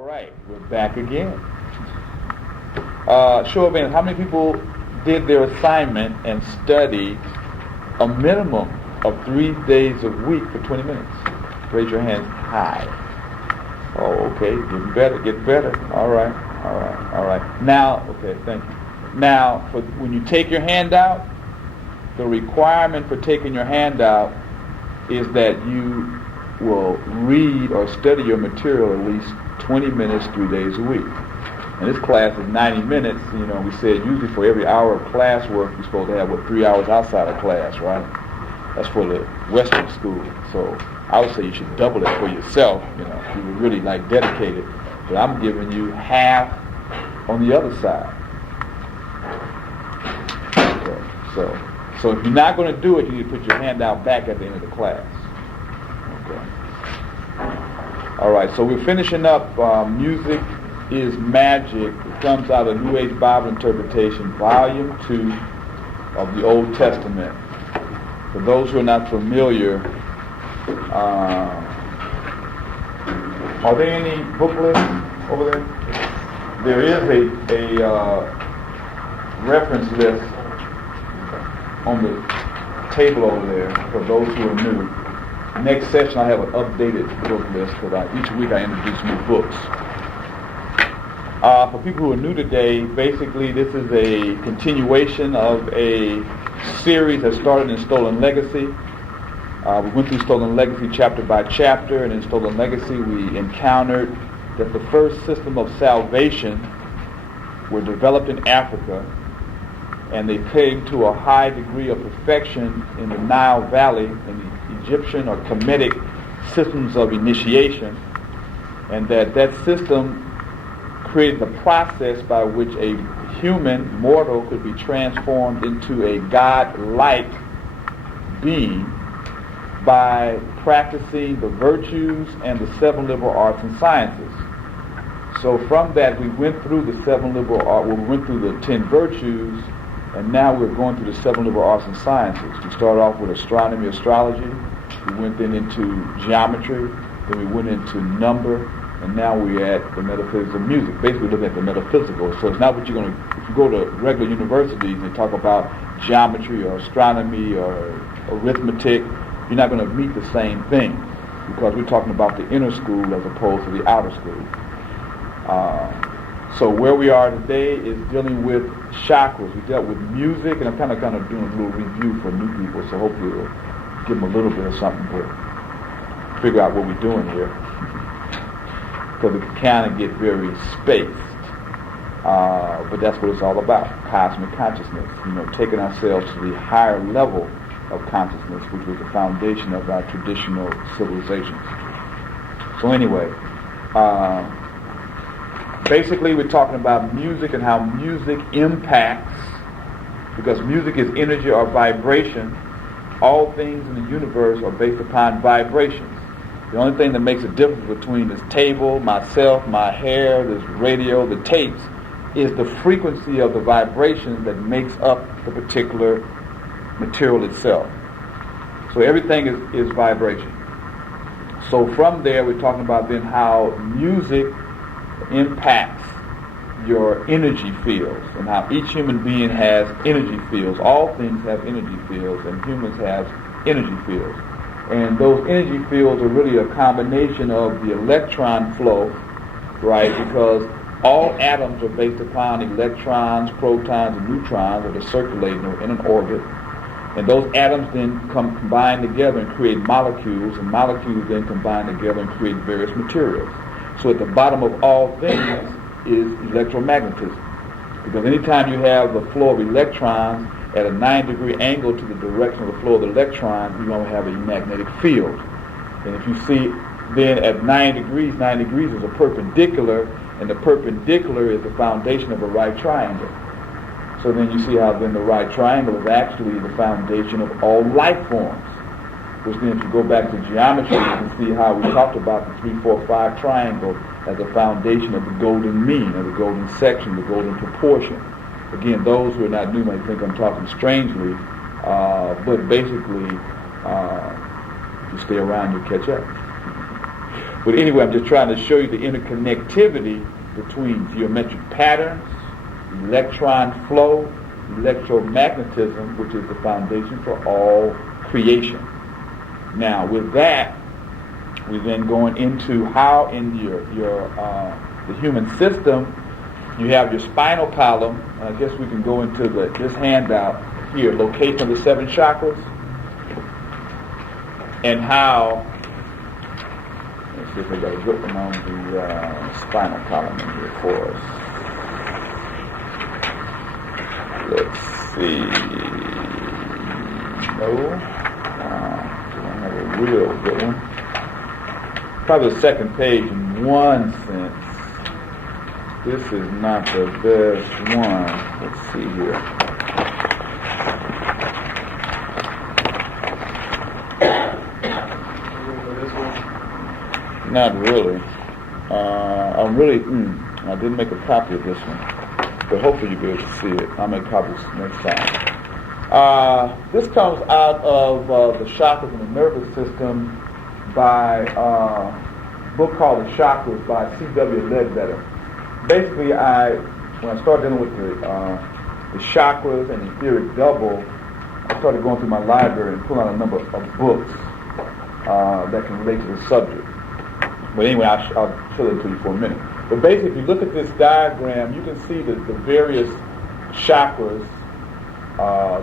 All right, we're back again. Show of hands, how many people did their assignment and studied a minimum of 3 days a week for 20 minutes? Raise your hands high. Oh, okay, getting better, get better. All right. Now, okay, thank you. Now, when you take your hand out, the requirement for taking your hand out is that you will read or study your material at least 20 minutes, 3 days a week. And this class is 90 minutes. You know, we said usually for every hour of class work, you're supposed to have, 3 hours outside of class, right? That's for the Western school. So I would say you should double it for yourself, you know, if you were really dedicated. But I'm giving you half on the other side. So if you're not going to do it, you need to put your hand out back at the end of the class. Okay. All right, so we're finishing up Music is Magic. It comes out of New Age Bible Interpretation, Volume 2 of the Old Testament. For those who are not familiar, are there any booklets over there? There is a reference list on the table over there for those who are new. Next session I have an updated book list because each week I introduce new books. For people who are new today, basically this is a continuation of a series that started in Stolen Legacy. We went through Stolen Legacy chapter by chapter, and in Stolen Legacy we encountered that the first system of salvation were developed in Africa, and they came to a high degree of perfection in the Nile Valley, in the Egyptian or Kemetic systems of initiation, and that system created the process by which a human mortal could be transformed into a God-like being by practicing the virtues and the 7 liberal arts and sciences. So from that we went through the 7 liberal arts, we went through the 10 virtues, and now we're going through the 7 liberal arts and sciences. We started off with astronomy, astrology. We went then into geometry. Then we went into number. And now we're at the metaphysics of music. Basically looking at the metaphysical. So it's not what you're going to, if you go to regular universities and talk about geometry or astronomy or arithmetic, you're not going to meet the same thing because we're talking about the inner school as opposed to the outer school. So where we are today is dealing with chakras. We dealt with music, and I'm kind of doing a little review for new people, so hopefully it'll give them a little bit of something to figure out what we're doing here. Because it can kind of get very spaced. But that's what it's all about, cosmic consciousness. You know, taking ourselves to the higher level of consciousness, which was the foundation of our traditional civilizations. So anyway, basically we're talking about music and how music impacts, because music is energy or vibration. All things in the universe are based upon vibrations. The only thing that makes a difference between this table, myself, my hair, this radio, the tapes, is the frequency of the vibration that makes up the particular material itself. So everything is vibration. So from there we're talking about then how music impacts your energy fields and how each human being has energy fields. All things have energy fields, and humans have energy fields. And those energy fields are really a combination of the electron flow, right? Because all atoms are based upon electrons, protons, and neutrons that are circulating in an orbit. And those atoms then combine together and create molecules, and molecules then combine together and create various materials. So at the bottom of all things is electromagnetism. Because anytime you have the flow of electrons at a 9-degree angle to the direction of the flow of the electrons, you're going to have a magnetic field. And if you see then at 9 degrees is a perpendicular, and the perpendicular is the foundation of a right triangle. So then you see how then the right triangle is actually the foundation of all life forms. Which then if you go back to geometry, you can see how we talked about the 3, 4, 5 triangle as the foundation of the golden mean, or the golden section, the golden proportion. Again, those who are not new might think I'm talking strangely, but basically, if you stay around, you'll catch up. But anyway, I'm just trying to show you the interconnectivity between geometric patterns, electron flow, electromagnetism, which is the foundation for all creation. Now, with that, we then going into how in the human system you have your spinal column, and I guess we can go into this handout here, location of the 7 chakras, and how. Let's see if we got a good one on the spinal column in here for us. Let's see. No. Don't have a real good one. Probably the second page in one sense. This is not the best one. Let's see here. Not really. I didn't make a copy of this one, but hopefully you'll be able to see it. I'll make copies next time. This comes out of the chakras in the nervous system by a book called The Chakras by C.W. Ledbetter. Basically, when I started dealing with the chakras and the etheric double, I started going through my library and pulling out a number of books that can relate to the subject. But anyway, I'll show them to you for a minute. But basically, if you look at this diagram, you can see the various chakras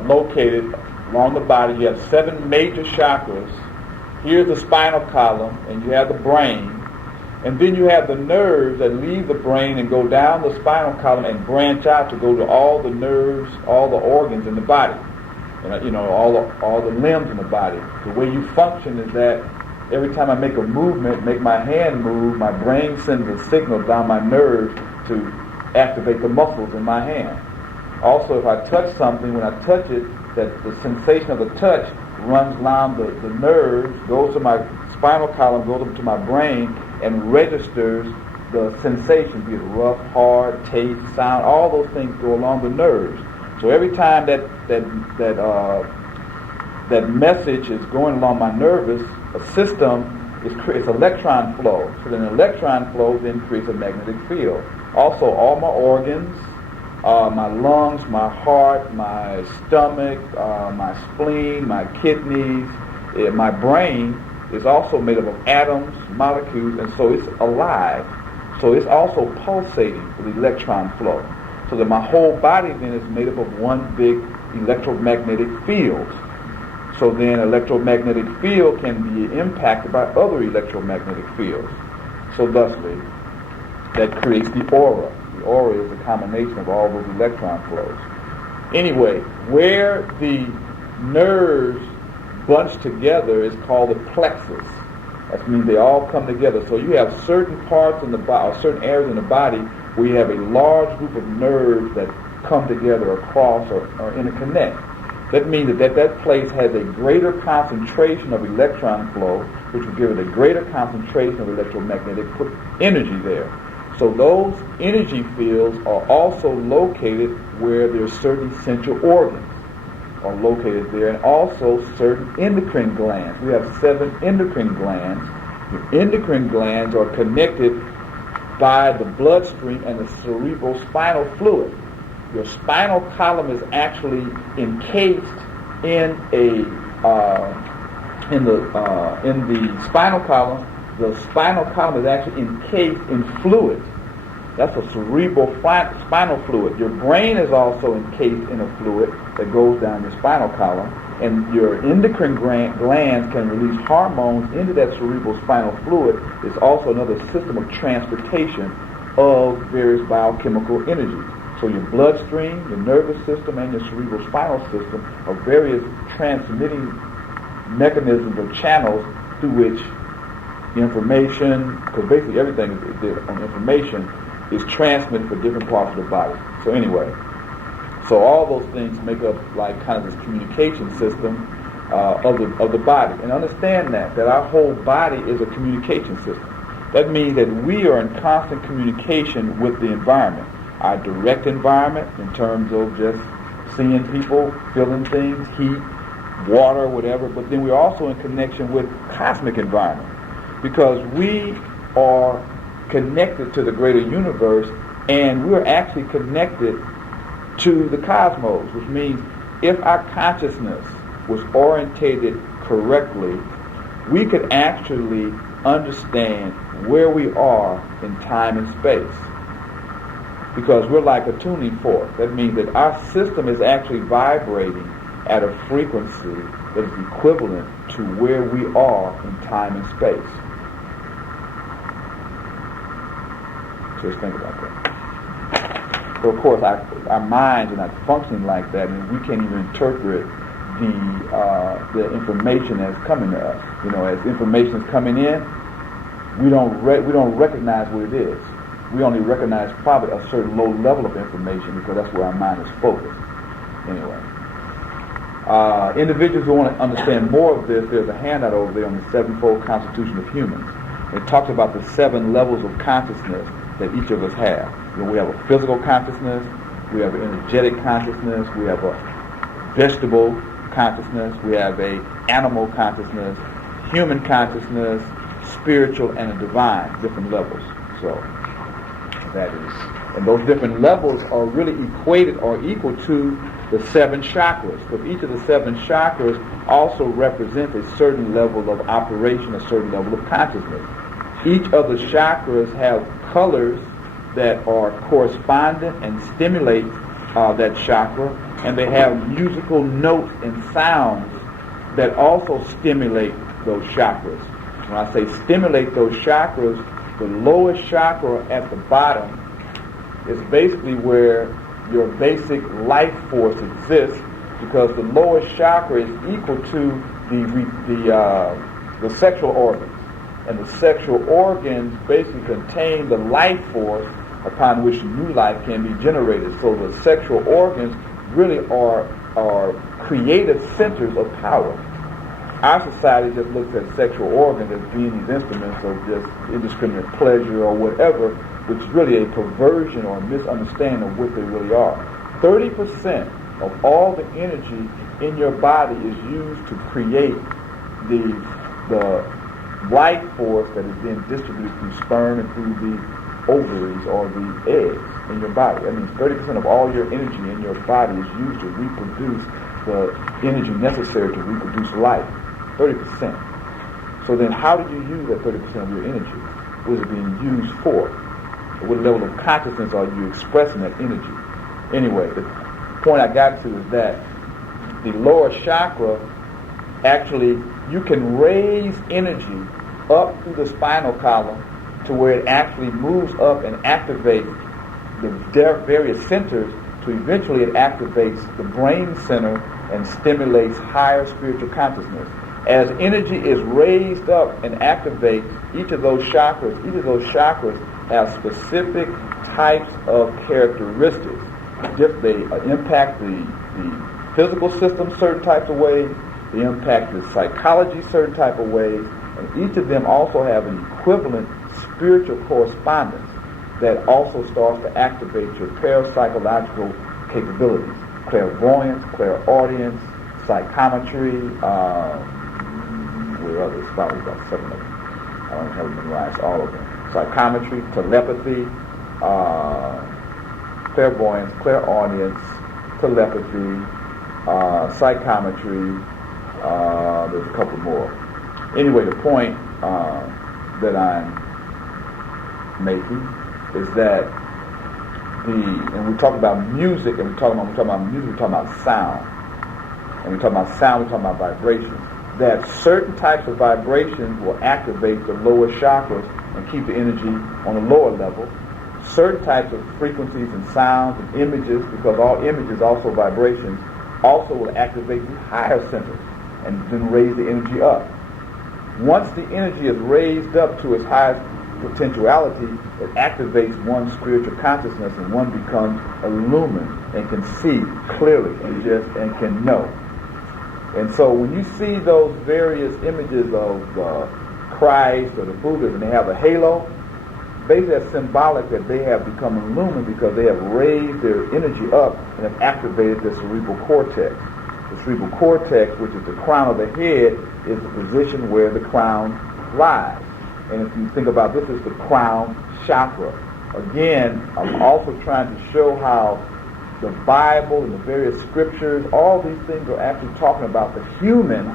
located along the body. You have 7 major chakras. Here's the spinal column, and you have the brain. And then you have the nerves that leave the brain and go down the spinal column and branch out to go to all the nerves, all the organs in the body. And, all the limbs in the body. The way you function is that every time I make a movement, make my hand move, my brain sends a signal down my nerves to activate the muscles in my hand. Also, if I touch something, when I touch it, that the sensation of the touch runs down the nerves, goes to my spinal column, goes up to my brain, and registers the sensation, be it rough, hard, taste, sound, all those things go along the nerves. So every time that message is going along my nervous system, it's electron flow. So then electron flow then creates a magnetic field. Also, all my organs, my lungs, my heart, my stomach, my spleen, my kidneys, my brain is also made up of atoms, molecules, and so it's alive. So it's also pulsating with electron flow. So that my whole body then is made up of one big electromagnetic field. So then electromagnetic field can be impacted by other electromagnetic fields. So thusly, that creates the aura. The aura is a combination of all those electron flows. Anyway, where the nerves bunch together is called the plexus. That means they all come together. So you have certain parts in the body, or certain areas in the body, where you have a large group of nerves that come together across or interconnect. That means that place has a greater concentration of electron flow, which will give it a greater concentration of electromagnetic energy there. So those energy fields are also located where there's certain essential organs are located there, and also certain endocrine glands. We have 7 endocrine glands. Your endocrine glands are connected by the bloodstream and the cerebral spinal fluid. Your spinal column is actually encased in the spinal column. The spinal column is actually encased in fluid. That's a cerebral spinal fluid. Your brain is also encased in a fluid that goes down your spinal column, and your endocrine glands can release hormones into that cerebral spinal fluid. It's also another system of transportation of various biochemical energies. So your bloodstream, your nervous system, and your cerebral spinal system are various transmitting mechanisms or channels through which information, because basically everything on information is transmitted for different parts of the body. So anyway, so all those things make up like kind of this communication system of the body. And understand that our whole body is a communication system. That means that we are in constant communication with the environment. Our direct environment in terms of just seeing people, feeling things, heat, water, whatever, but then we're also in connection with cosmic environment. because we are connected to the greater universe, and we're actually connected to the cosmos, which means if our consciousness was orientated correctly, we could actually understand where we are in time and space, because we're like a tuning fork. That means that our system is actually vibrating at a frequency that is equivalent to where we are in time and space. Just think about that. So of course, our minds are not functioning like that, and we can't even interpret the information that's coming to us. As information is coming in, we don't recognize what it is. We only recognize probably a certain low level of information, because that's where our mind is focused. Anyway, individuals who want to understand more of this, there's a handout over there on the Sevenfold Constitution of Humans. It talks about the 7 levels of consciousness that each of us have. We have a physical consciousness, we have an energetic consciousness, we have a vegetable consciousness, we have a animal consciousness, human consciousness, spiritual, and a divine, different levels. So that is, and those different levels are really equated or equal to the 7 chakras, because each of the 7 chakras also represents a certain level of operation, a certain level of consciousness. Each of the chakras have colors that are correspondent and stimulate that chakra, and they have musical notes and sounds that also stimulate those chakras. When I say stimulate those chakras, the lowest chakra at the bottom is basically where your basic life force exists, because the lowest chakra is equal to the sexual organs, and the sexual organs basically contain the life force upon which new life can be generated. So the sexual organs really are creative centers of power. Our society just looks at sexual organs as being these instruments of just indiscriminate pleasure or whatever, which is really a perversion or a misunderstanding of what they really are. 30% of all the energy in your body is used to create the life force that is then distributed through sperm and through the ovaries or the eggs in your body. That means 30% of all your energy in your body is used to reproduce the energy necessary to reproduce life. 30%. So then how do you use that 30% of your energy? What is it being used for? What level of consciousness are you expressing that energy? Anyway, the point I got to is that the lower chakra, actually, you can raise energy up through the spinal column to where it actually moves up and activates the various centers, to eventually it activates the brain center and stimulates higher spiritual consciousness. As energy is raised up and activates each of those chakras have specific types of characteristics. They impact the physical system certain types of ways, they impact the psychology certain type of ways, and each of them also have an equivalent spiritual correspondence that also starts to activate your parapsychological capabilities. Clairvoyance, clairaudience, psychometry, where others, probably about 7 of them. I don't have memorized all of them. Psychometry, telepathy, clairvoyance, clairaudience, telepathy, psychometry, there's a couple more. Anyway, the point that I'm making is that and we talk about music, and we talk about sound, and we talk about sound, we talk about vibrations. That certain types of vibrations will activate the lower chakras and keep the energy on the lower level. Certain types of frequencies and sounds and images, because all images also vibrations, also will activate the higher centers and then raise the energy up. Once the energy is raised up to its highest potentiality, it activates one's spiritual consciousness, and one becomes illumined and can see clearly and can know. And so when you see those various images of Christ or the Buddha and they have a halo, basically that's symbolic that they have become illumined because they have raised their energy up and have activated the cerebral cortex. The cerebral cortex, which is the crown of the head, is the position where the crown lies. And if you think about this, is the crown chakra. Again, I'm also trying to show how the Bible and the various scriptures, all these things are actually talking about the human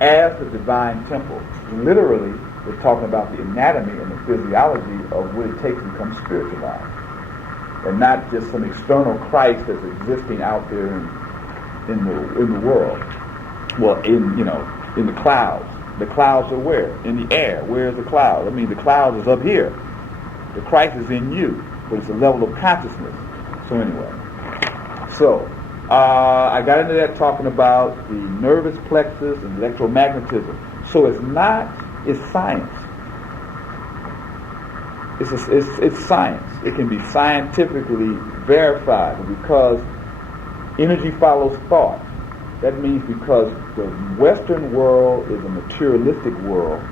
as the divine temple. Literally, they're talking about the anatomy and the physiology of what it takes to become spiritualized. And not just some external Christ that's existing out there in the world. Well, in the clouds. The clouds are where? In the air. Where is the cloud? I mean, the cloud is up here. The Christ is in you, but it's a level of consciousness. So anyway. I got into that talking about the nervous plexus and electromagnetism. So it's science. It's science. It can be scientifically verified because energy follows thought. That means because the Western world is a materialistic world,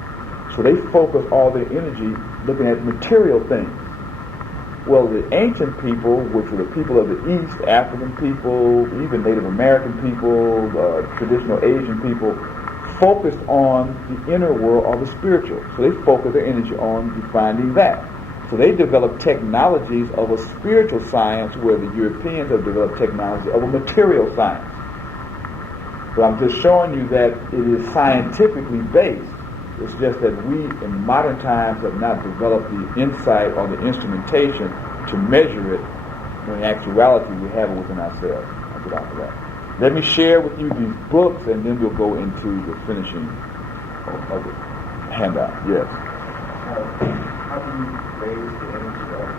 so they focus all their energy looking at material things. Well, the ancient people, which were the people of the East, African people, even Native American people, traditional Asian people, focused on the inner world or the spiritual. So they focused their energy on defining that. So they developed technologies of a spiritual science where the Europeans have developed technology of a material science. But I'm just showing you that it is scientifically based. It's just that we in modern times have not developed the insight or the instrumentation to measure it, when in actuality we have it within ourselves. I'll get off of that. Let me share with you these books and then we'll go into the finishing of the handout. Yes. How do you raise the energy up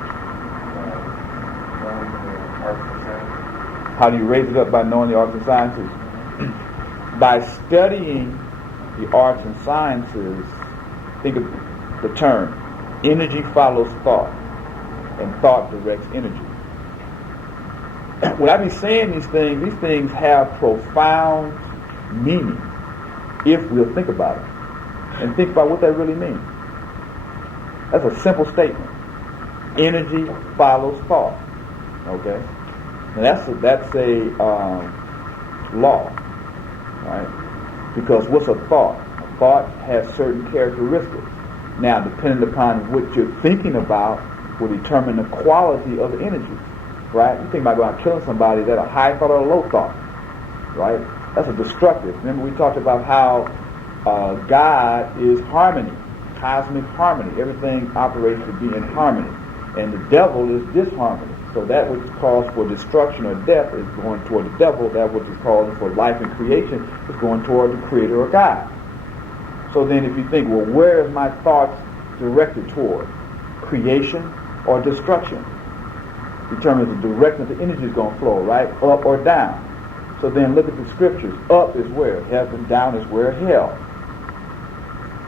knowing the arts and sciences? How do you raise it up by knowing the arts and sciences? By studying the arts and sciences, think of the term, energy follows thought, and thought directs energy. When I be saying these things have profound meaning if we'll think about it, and think about what that really means. That's a simple statement. Energy follows thought. Okay? Now that's a law. Right? Because what's a thought? A thought has certain characteristics. Now, depending upon what you're thinking about will determine the quality of the energy. Right? You think about going out killing somebody, is that a high thought or a low thought? Right? That's a destructive. Remember we talked about how God is harmony, cosmic harmony. Everything operates to be in harmony. And the devil is disharmony. So that which is cause for destruction or death is going toward the devil. That which is cause for life and creation is going toward the creator or God. So then if you think, well, where is my thoughts directed toward? Creation or destruction? Determines the direction that the energy is going to flow, right? Up or down. So then look at the scriptures. Up is where? Heaven. Down is where? Hell.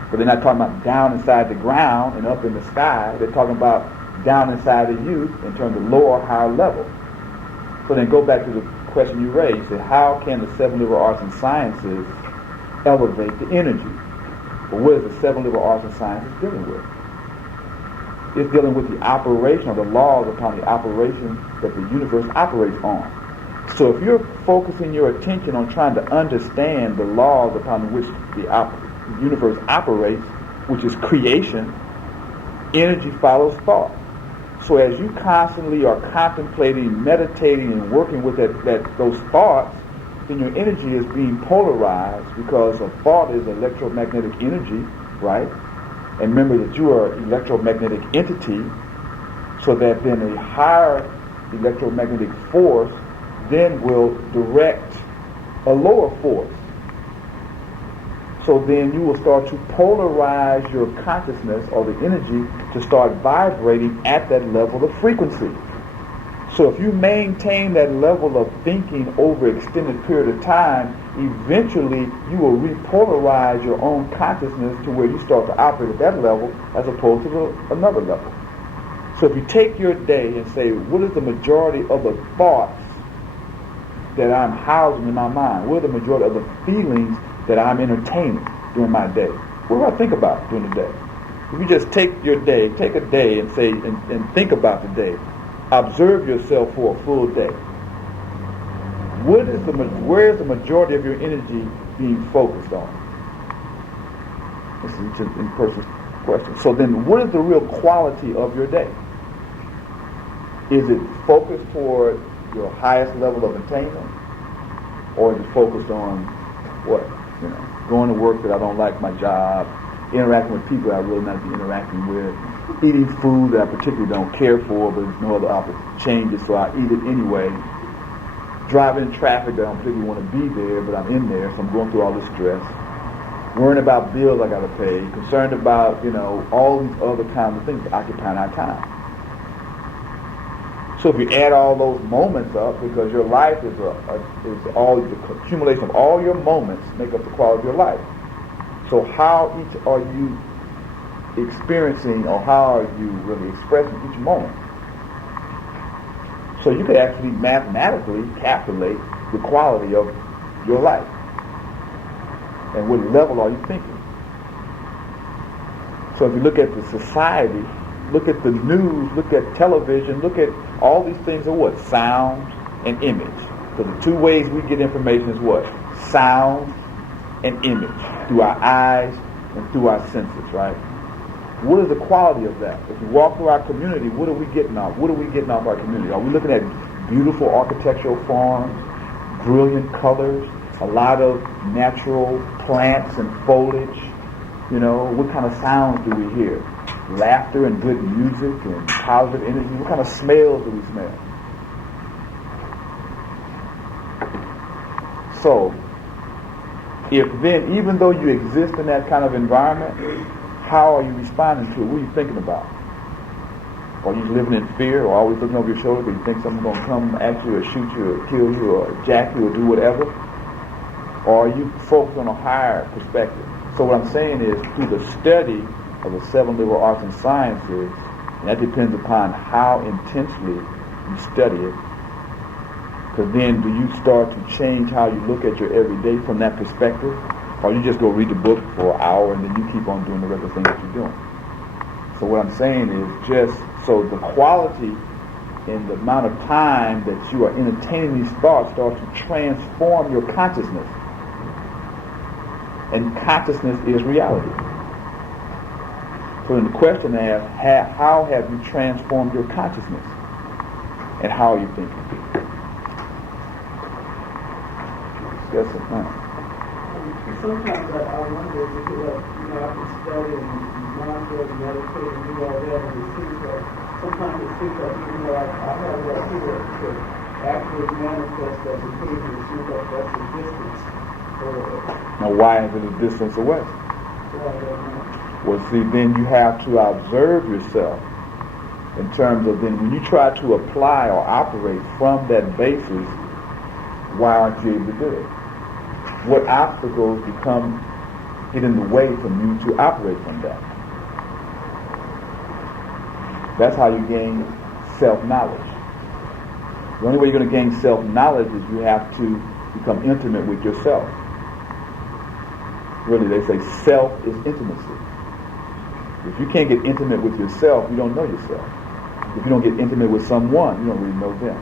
But they're not talking about down inside the ground and up in the sky. They're talking about down inside of you in terms of lower, higher level. So then go back to the question you raised. Say, how can the seven liberal arts and sciences elevate the energy? Well, what is the seven liberal arts and sciences dealing with? It's dealing with the operation or the laws upon the operation that the universe operates on. So if you're focusing your attention on trying to understand the laws upon which the universe operates, which is creation, energy follows thought. So as you constantly are contemplating, meditating, and working with those thoughts, then your energy is being polarized because a thought is electromagnetic energy, right? And remember that you are an electromagnetic entity, so that then a higher electromagnetic force then will direct a lower force. So then you will start to polarize your consciousness or the energy to start vibrating at that level of frequency. So if you maintain that level of thinking over an extended period of time, eventually you will repolarize your own consciousness to where you start to operate at that level as opposed to another level. So if you take your day and say, what is the majority of the thoughts that I'm housing in my mind? What are the majority of the feelings that I'm entertaining during my day? What do I think about during the day? If you just take a day and say and think about the day, observe yourself for a full day. Where is the majority of your energy being focused on? This is in person. question. So then what is the real quality of your day? Is it focused toward your highest level of attainment? Or is it focused on what? Going to work that I don't like my job, interacting with people I really not be interacting with, eating food that I particularly don't care for, but there's no other option to change it, so I eat it anyway. Driving in traffic that I don't particularly want to be there, but I'm in there, so I'm going through all this stress. Worrying about bills I got to pay, concerned about, all these other kinds of things occupying our time. So if you add all those moments up, because your life is all the accumulation of all your moments make up the quality of your life. So how each are you experiencing, or how are you really expressing each moment? So you could actually mathematically calculate the quality of your life. And what level are you thinking? So if you look at the society, look at the news, look at television, look at all these things are what? Sound and image. So the two ways we get information is what? Sound and image. Through our eyes and through our senses, right? What is the quality of that? If we walk through our community, what are we getting off? What are we getting off our community? Are we looking at beautiful architectural forms, brilliant colors, a lot of natural plants and foliage? What kind of sounds do we hear? Laughter and good music and positive energy. What kind of smells do we smell? So, if then, even though you exist in that kind of environment, how are you responding to it? What are you thinking about? Are you living in fear, or always looking over your shoulder because you think someone's going to come at you or shoot you or kill you or jack you or do whatever? Or are you focused on a higher perspective? So what I'm saying is, through the study of the 7 liberal arts and sciences, and that depends upon how intensely you study it, because then do you start to change how you look at your everyday from that perspective? Or you just go read the book for an hour and then you keep on doing the regular thing that you're doing? So what I'm saying is just, so the quality and the amount of time that you are entertaining these thoughts starts to transform your consciousness. And consciousness is reality. So then the question is, how have you transformed your consciousness? And how are you thinking? Yes, sir. Sometimes I wonder, because I can study and monitor and meditate and do all that, and it seems like, sometimes it seems like, I have right here to actually manifest that behavior. It seems like that's a distance away. Now why is it a distance away? Well, see, then you have to observe yourself in terms of then when you try to apply or operate from that basis, why aren't you able to do it? What obstacles get in the way from you to operate from that? That's how you gain self-knowledge. The only way you're going to gain self-knowledge is you have to become intimate with yourself. Really, they say self is intimacy. If you can't get intimate with yourself, you don't know yourself. If you don't get intimate with someone, you don't really know them.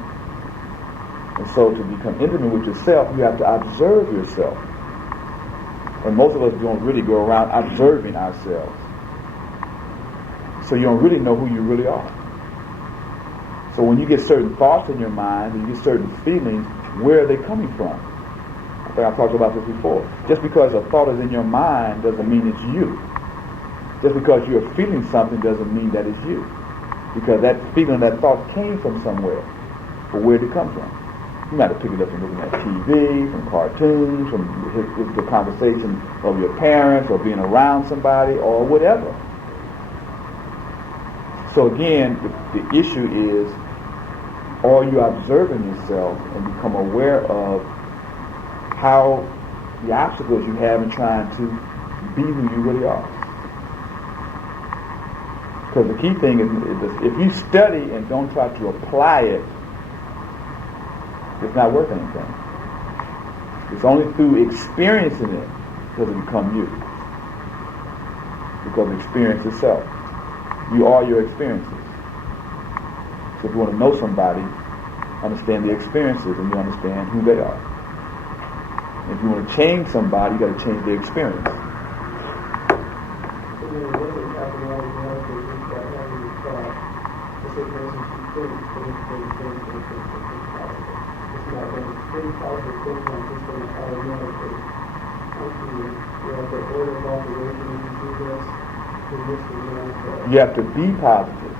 And so to become intimate with yourself, you have to observe yourself. And most of us don't really go around observing ourselves. So you don't really know who you really are. So when you get certain thoughts in your mind, and you get certain feelings, where are they coming from? I think I talked about this before. Just because a thought is in your mind doesn't mean it's you. Just because you're feeling something doesn't mean that it's you. Because that feeling, that thought came from somewhere. But where did it come from? You might have picked it up from looking at TV, from cartoons, from the conversation of your parents, or being around somebody, or whatever. So again, the issue is, are you observing yourself and become aware of how the obstacles you have in trying to be who you really are? Because the key thing is, if you study and don't try to apply it, it's not worth anything. It's only through experiencing it does it become you. Because experience itself. You are your experiences. So if you want to know somebody, understand the experiences and you understand who they are. And if you want to change somebody, you got to change their experience. What does it have to You have to be positive.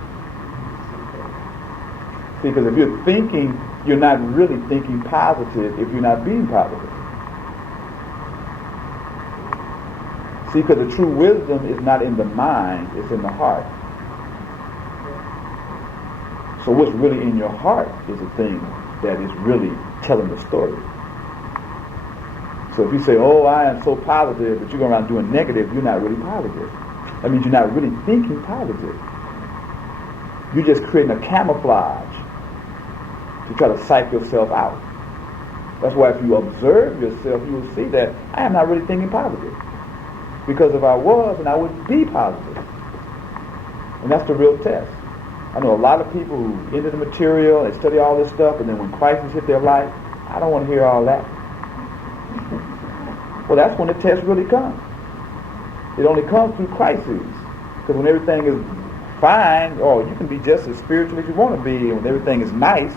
See, because if you're thinking, you're not really thinking positive if you're not being positive. See, because the true wisdom is not in the mind, it's in the heart. So what's really in your heart is the thing that is really telling the story. So if you say, oh, I am so positive, but you go around doing negative, you're not really positive. That means you're not really thinking positive. You're just creating a camouflage to try to psych yourself out. That's why if you observe yourself, you will see that I am not really thinking positive. Because if I was, then I would be positive. And that's the real test. I know a lot of people who into the material, they study all this stuff, and then when crisis hit their life, I don't want to hear all that. Well, that's when the test really comes. It only comes through crises. Because when everything is fine, or you can be just as spiritual as you want to be, and when everything is nice,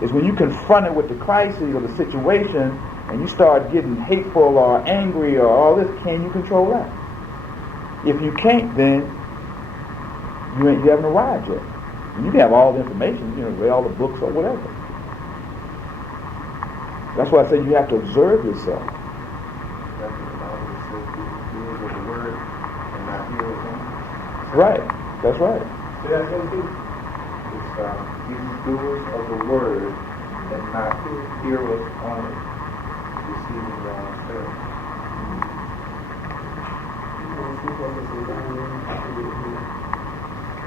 is when you confront it with the crisis or the situation, and you start getting hateful or angry or all this. Can you control that? If you can't, then you haven't arrived yet. And you can have all the information, read all the books or whatever. That's why I say you have to observe yourself. That's what the Bible says, be doers of the word and not hearers only. Right. That's right. See that thing too? It's be doers of the word and not hearers only, deceiving your own self.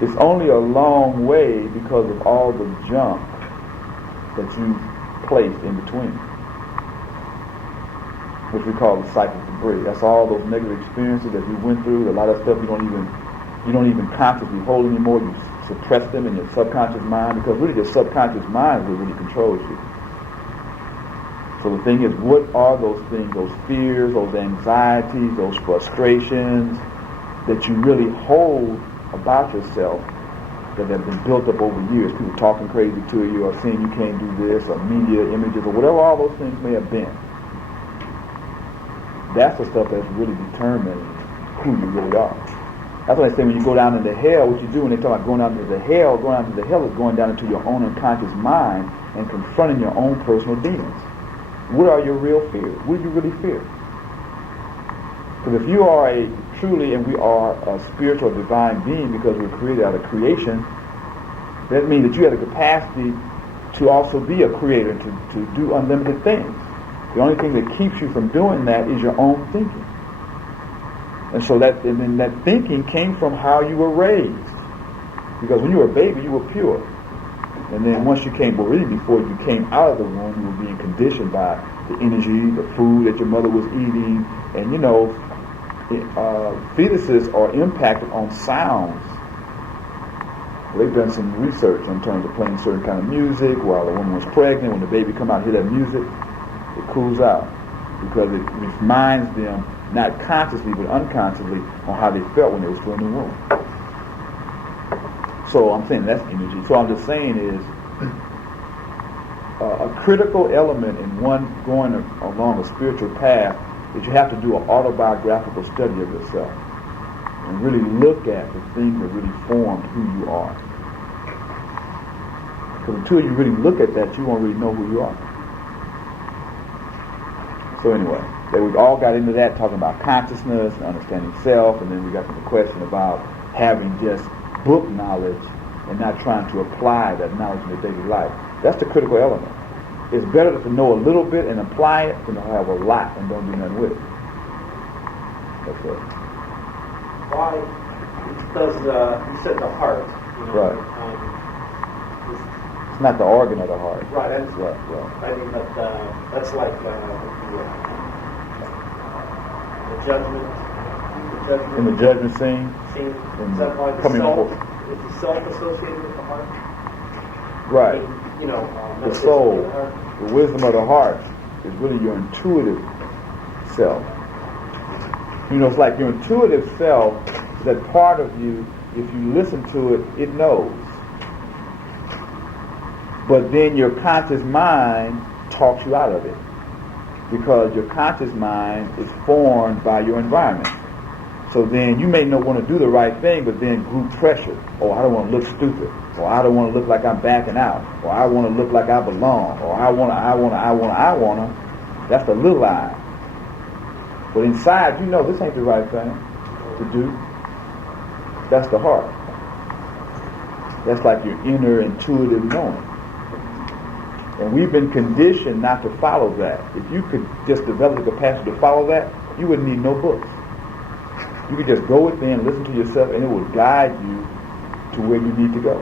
It's only a long way because of all the junk that you placed in between, which we call the cycle of debris. That's all those negative experiences that you went through. A lot of stuff you don't even consciously hold anymore. You suppress them in your subconscious mind, because really your subconscious mind is what really controls you. So the thing is, what are those things, those fears, those anxieties, those frustrations that you really hold about yourself that have been built up over years? People talking crazy to you, or saying you can't do this, or media images, or whatever all those things may have been. That's the stuff that's really determining who you really are. That's why they say when you go down into hell, what you do when they talk about going down into hell is going down into your own unconscious mind and confronting your own personal demons. What are your real fears? What do you really fear? Because if you are and we are a spiritual divine being, because we're created out of creation, that means that you have the capacity to also be a creator, to do unlimited things. The only thing that keeps you from doing that is your own thinking. And so that thinking came from how you were raised. Because when you were a baby, you were pure. And then once you came, well, really before you came out of the womb, you were being conditioned by the energy, the food that your mother was eating. And fetuses are impacted on sounds. They've done some research in terms of playing certain kind of music while the woman was pregnant. When the baby come out, hear that music, it cools out, because it reminds them, not consciously but unconsciously, on how they felt when they were still in the womb. So I'm saying that's energy. So I'm just saying is a critical element in one going along a spiritual path is you have to do an autobiographical study of yourself and really look at the things that really formed who you are. Because until you really look at that, you won't really know who you are. So anyway, we all got into that, talking about consciousness and understanding self, and then we got to the question about having just book knowledge and not trying to apply that knowledge in your daily life. That's the critical element. It's better to know a little bit and apply it than to have a lot and don't do nothing with it. That's it. Why does, you said the heart, Right. It's not the organ of the heart. Right, that's right. I mean, but that's like the judgment. In the judgment scene. Is that like it's self-associated with the heart? Right. I mean, the soul, the wisdom of the heart is really your intuitive self. It's like your intuitive self that part of you, if you listen to it, it knows. But then your conscious mind talks you out of it, because your conscious mind is formed by your environment. So then you may not want to do the right thing, but then group pressure. Oh, I don't want to look stupid. Or I don't want to look like I'm backing out. Or I want to look like I belong. Or I want to. That's the little I. But inside, you know this ain't the right thing to do. That's the heart. That's like your inner intuitive knowing. And we've been conditioned not to follow that. If you could just develop the capacity to follow that, you wouldn't need no books. You could just go within, listen to yourself, and it will guide you to where you need to go.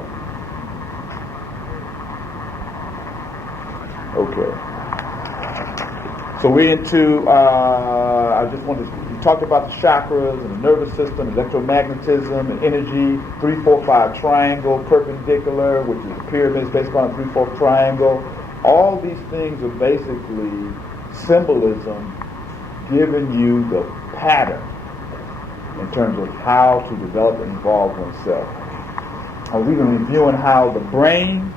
Okay. So we're into, we talked about the chakras and the nervous system, electromagnetism, and energy, 3-4-5 triangle, perpendicular, which is the pyramids based upon a 3-4 triangle. All these things are basically symbolism giving you the pattern in terms of how to develop and evolve oneself. We've been reviewing how the brain,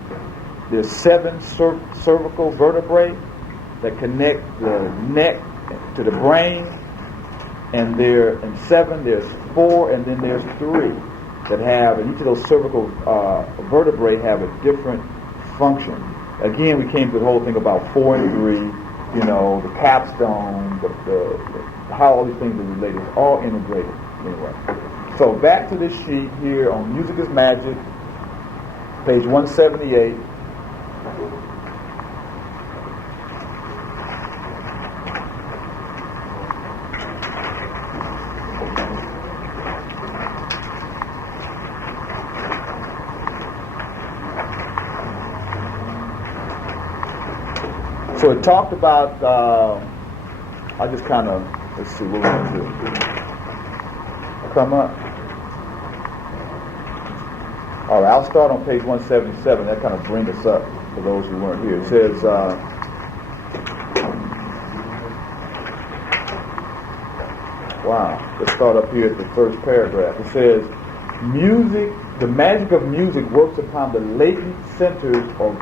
there's 7 cervical vertebrae that connect the neck to the brain, and in 7 there's 4, and then there's 3 that have, and each of those cervical vertebrae have a different function. Again, we came to the whole thing about 4 and 3, the capstone, how all these things are related, all integrated. Anyway, so back to this sheet here on Music is Magic, page 178. So it talked about, I just kind of, let's see what we're going to do. Come up. All right, I'll start on page 177. That kind of brings us up for those who weren't here. It says, let's start up here at the first paragraph. It says, music, the magic of music works upon the latent centers or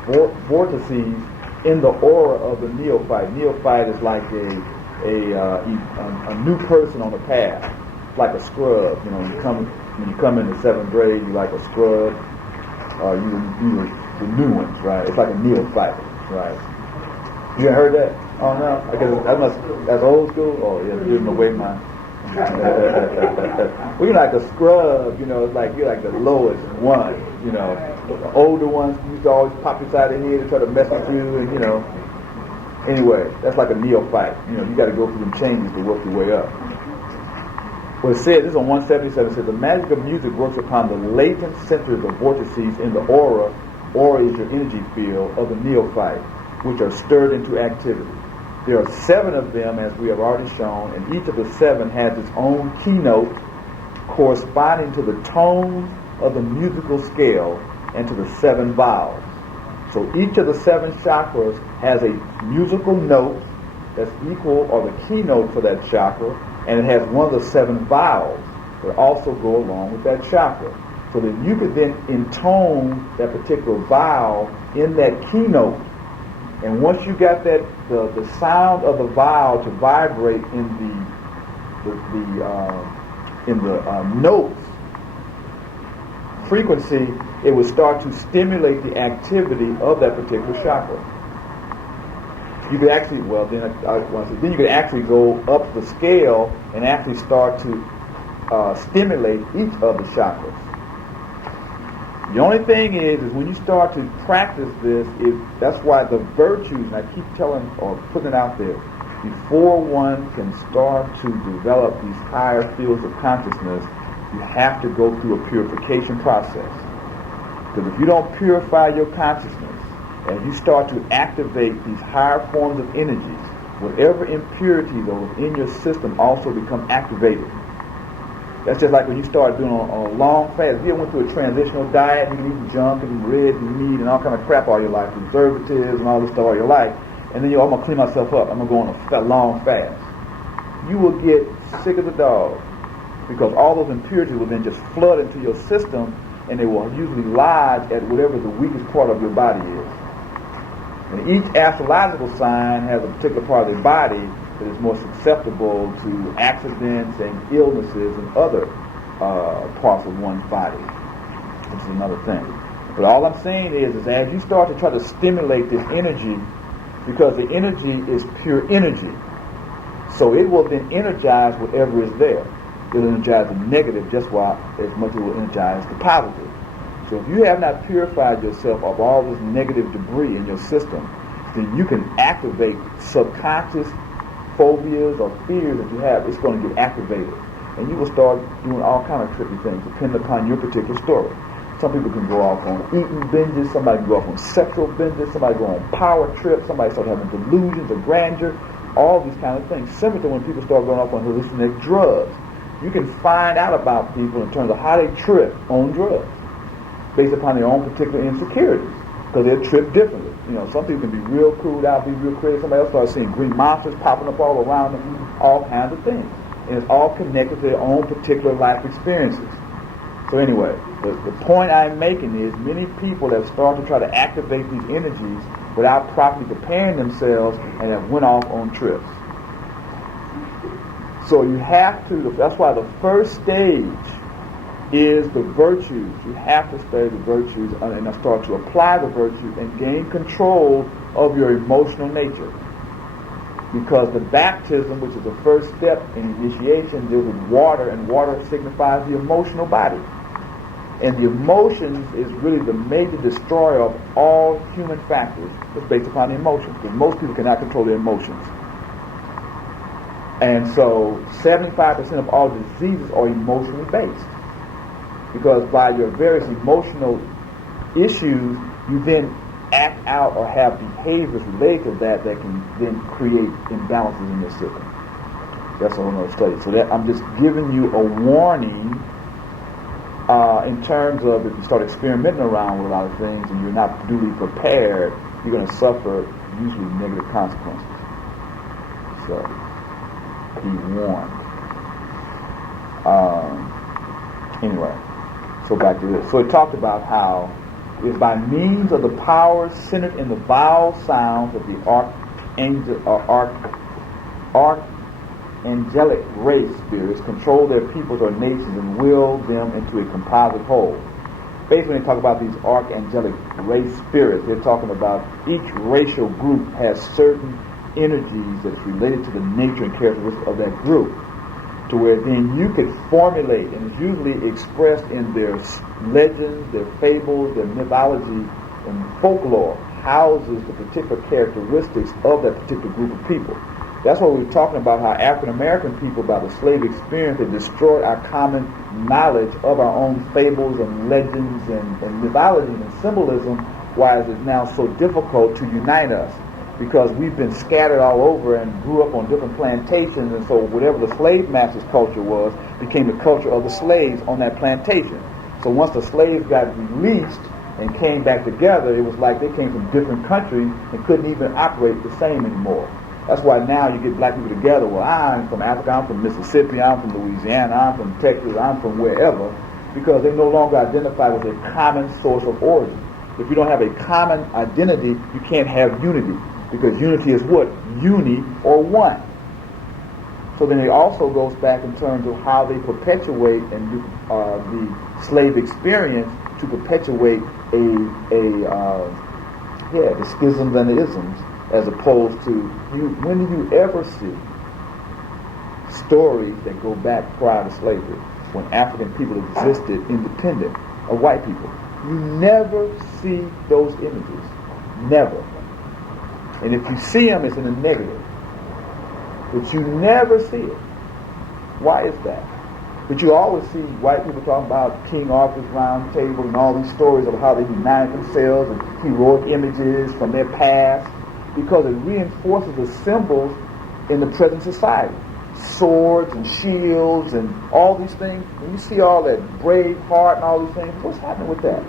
vortices in the aura of the neophyte. Neophyte is like a new person on the path, like a scrub. When you come into 7th grade, you like a scrub. You the new ones, right? It's like a neophyte, right? You heard that? Oh no, I guess that's old school. Oh yeah, giving away my. Well, you're like a scrub, it's like you're like the lowest one, The older ones used to always pop you side of the head and try to mess with you, and Anyway, that's like a neophyte. You got to go through some changes to work your way up. Well, it says, this is on 177, it says, the magic of music works upon the latent centers of vortices in the aura. Aura is your energy field of the neophyte, which are stirred into activity. There are 7 of them, as we have already shown, and each of the 7 has its own keynote corresponding to the tones of the musical scale and to the 7 vowels. So each of the 7 chakras has a musical note that's equal, or the keynote for that chakra, and it has one of the 7 vowels that also go along with that chakra. So that you could then intone that particular vowel in that keynote. And once you got that, the sound of the vowel to vibrate in the notes frequency, it would start to stimulate the activity of that particular chakra. You could actually, then you could actually go up the scale and actually start to stimulate each of the chakras. The only thing is when you start to practice this, that's why the virtues, and I keep telling or putting it out there, before one can start to develop these higher fields of consciousness, you have to go through a purification process. Because if you don't purify your consciousness, and you start to activate these higher forms of energies, whatever impurities are within your system also become activated. That's just like when you start doing a long fast. If you went through a transitional diet, you can eat junk and bread and meat and all kind of crap all your life, preservatives and all this stuff all your life, and then I'm going to clean myself up. I'm going to go on a long fast. You will get sick as a dog. because all those impurities will then just flood into your system, and they will usually lodge at whatever the weakest part of your body is. And each astrological sign has a particular part of their body that is more susceptible to accidents and illnesses and other parts of one's body, which is another thing. But all I'm saying is as you start to try to stimulate this energy, because the energy is pure energy, so it will then energize whatever is there. It'll energize the negative just as much as it will energize the positive. So if you have not purified yourself of all this negative debris in your system, then you can activate subconscious phobias or fears that you have. It's going to get activated. And you will start doing all kind of tricky things depending upon your particular story. Some people can go off on eating binges, somebody can go off on sexual binges, somebody go on power trips, somebody start having delusions of grandeur, all these kind of things. Similar to when people start going off on hallucinogenic drugs. You can find out about people in terms of how they trip on drugs based upon their own particular insecurities, because they're tripped differently. You know, some people can be real cooled out, be real crazy. Somebody else starts seeing green monsters popping up all around them, all kinds of things. And it's all connected to their own particular life experiences. So anyway, the point I'm making is many people have started to try to activate these energies without properly preparing themselves and have went off on trips. So you have to, that's why the first stage is the virtues. You have to study the virtues and start to apply the virtues and gain control of your emotional nature. Because the baptism, which is the first step in initiation, deals with water, and water signifies the emotional body. And the emotions is really the major destroyer of all human factors. It's based upon the emotions, because most people cannot control their emotions. And so 75% of all diseases are emotionally based. Because by your various emotional issues, you then act out or have behaviors related to that can then create imbalances in your system. That's a whole other study. So that I'm just giving you a warning in terms of if you start experimenting around with a lot of things and you're not duly prepared, you're going to suffer usually negative consequences. So be warned. Anyway, so back to this. So it talked about how it is by means of the powers centered in the vowel sounds of the archangelic race spirits control their peoples or nations and will them into a composite whole. Basically, when they talk about these archangelic race spirits, they're talking about each racial group has certain energies that's related to the nature and characteristics of that group, to where then you could formulate, and it's usually expressed in their legends, their fables, their mythology, and folklore, houses the particular characteristics of that particular group of people. That's what we're talking about, how African American people, by the slave experience, they destroyed our common knowledge of our own fables and legends and mythologies and symbolism, why it is now so difficult to unite us. Because we've been scattered all over and grew up on different plantations, and so whatever the slave master's culture was became the culture of the slaves on that plantation. So once the slaves got released and came back together, it was like they came from different countries and couldn't even operate the same anymore. That's why now you get black people together. Well, I'm from Africa, I'm from Mississippi, I'm from Louisiana, I'm from Texas, I'm from wherever, because they no longer identify with a common source of origin. If you don't have a common identity, you can't have unity. Because unity is what? Uni or one. So then it also goes back in terms of how they perpetuate and the slave experience to perpetuate the schisms and the isms, as opposed to when do you ever see stories that go back prior to slavery, when African people existed independent of white people? You never see those images. Never. And if you see them, it's in the negative. But you never see it. Why is that? But you always see white people talking about King Arthur's Round Table and all these stories of how they united themselves and heroic images from their past, because it reinforces the symbols in the present society. Swords and shields and all these things. When you see all that brave heart and all these things, what's happening with that?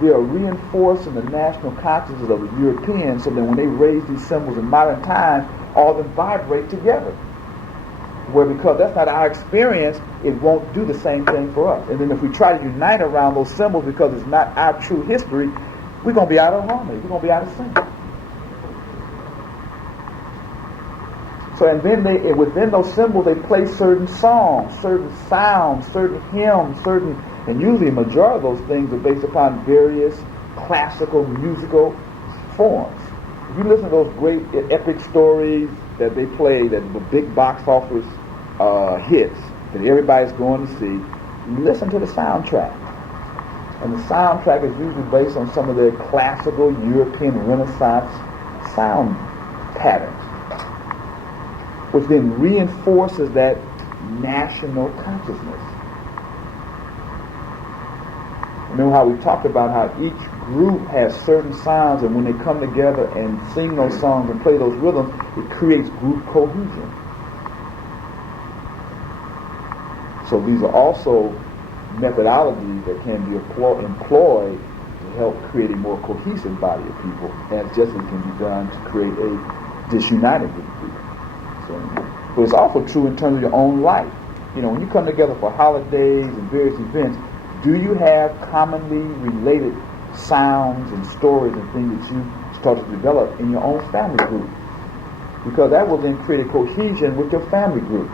They are reinforcing the national consciousness of the Europeans, so that when they raise these symbols in modern times, all of them vibrate together. where because that's not our experience, it won't do the same thing for us. And then if we try to unite around those symbols because it's not our true history, we're going to be out of harmony. We're going to be out of sync. So, and then within those symbols, they play certain songs, certain sounds, certain hymns, and usually a majority of those things are based upon various classical musical forms. If you listen to those great epic stories that they play, that the big box office hits that everybody's going to see, you listen to the soundtrack. And the soundtrack is usually based on some of their classical European Renaissance sound patterns, which then reinforces that national consciousness. Remember how we talked about how each group has certain sounds, and when they come together and sing those songs and play those rhythms, it creates group cohesion. So these are also methodologies that can be employed to help create a more cohesive body of people, as just as can be done to create a disunited group of people. But it's also true in terms of your own life. You know, when you come together for holidays and various events, do you have commonly related sounds and stories and things that you start to develop in your own family group? Because that will then create a cohesion with your family group.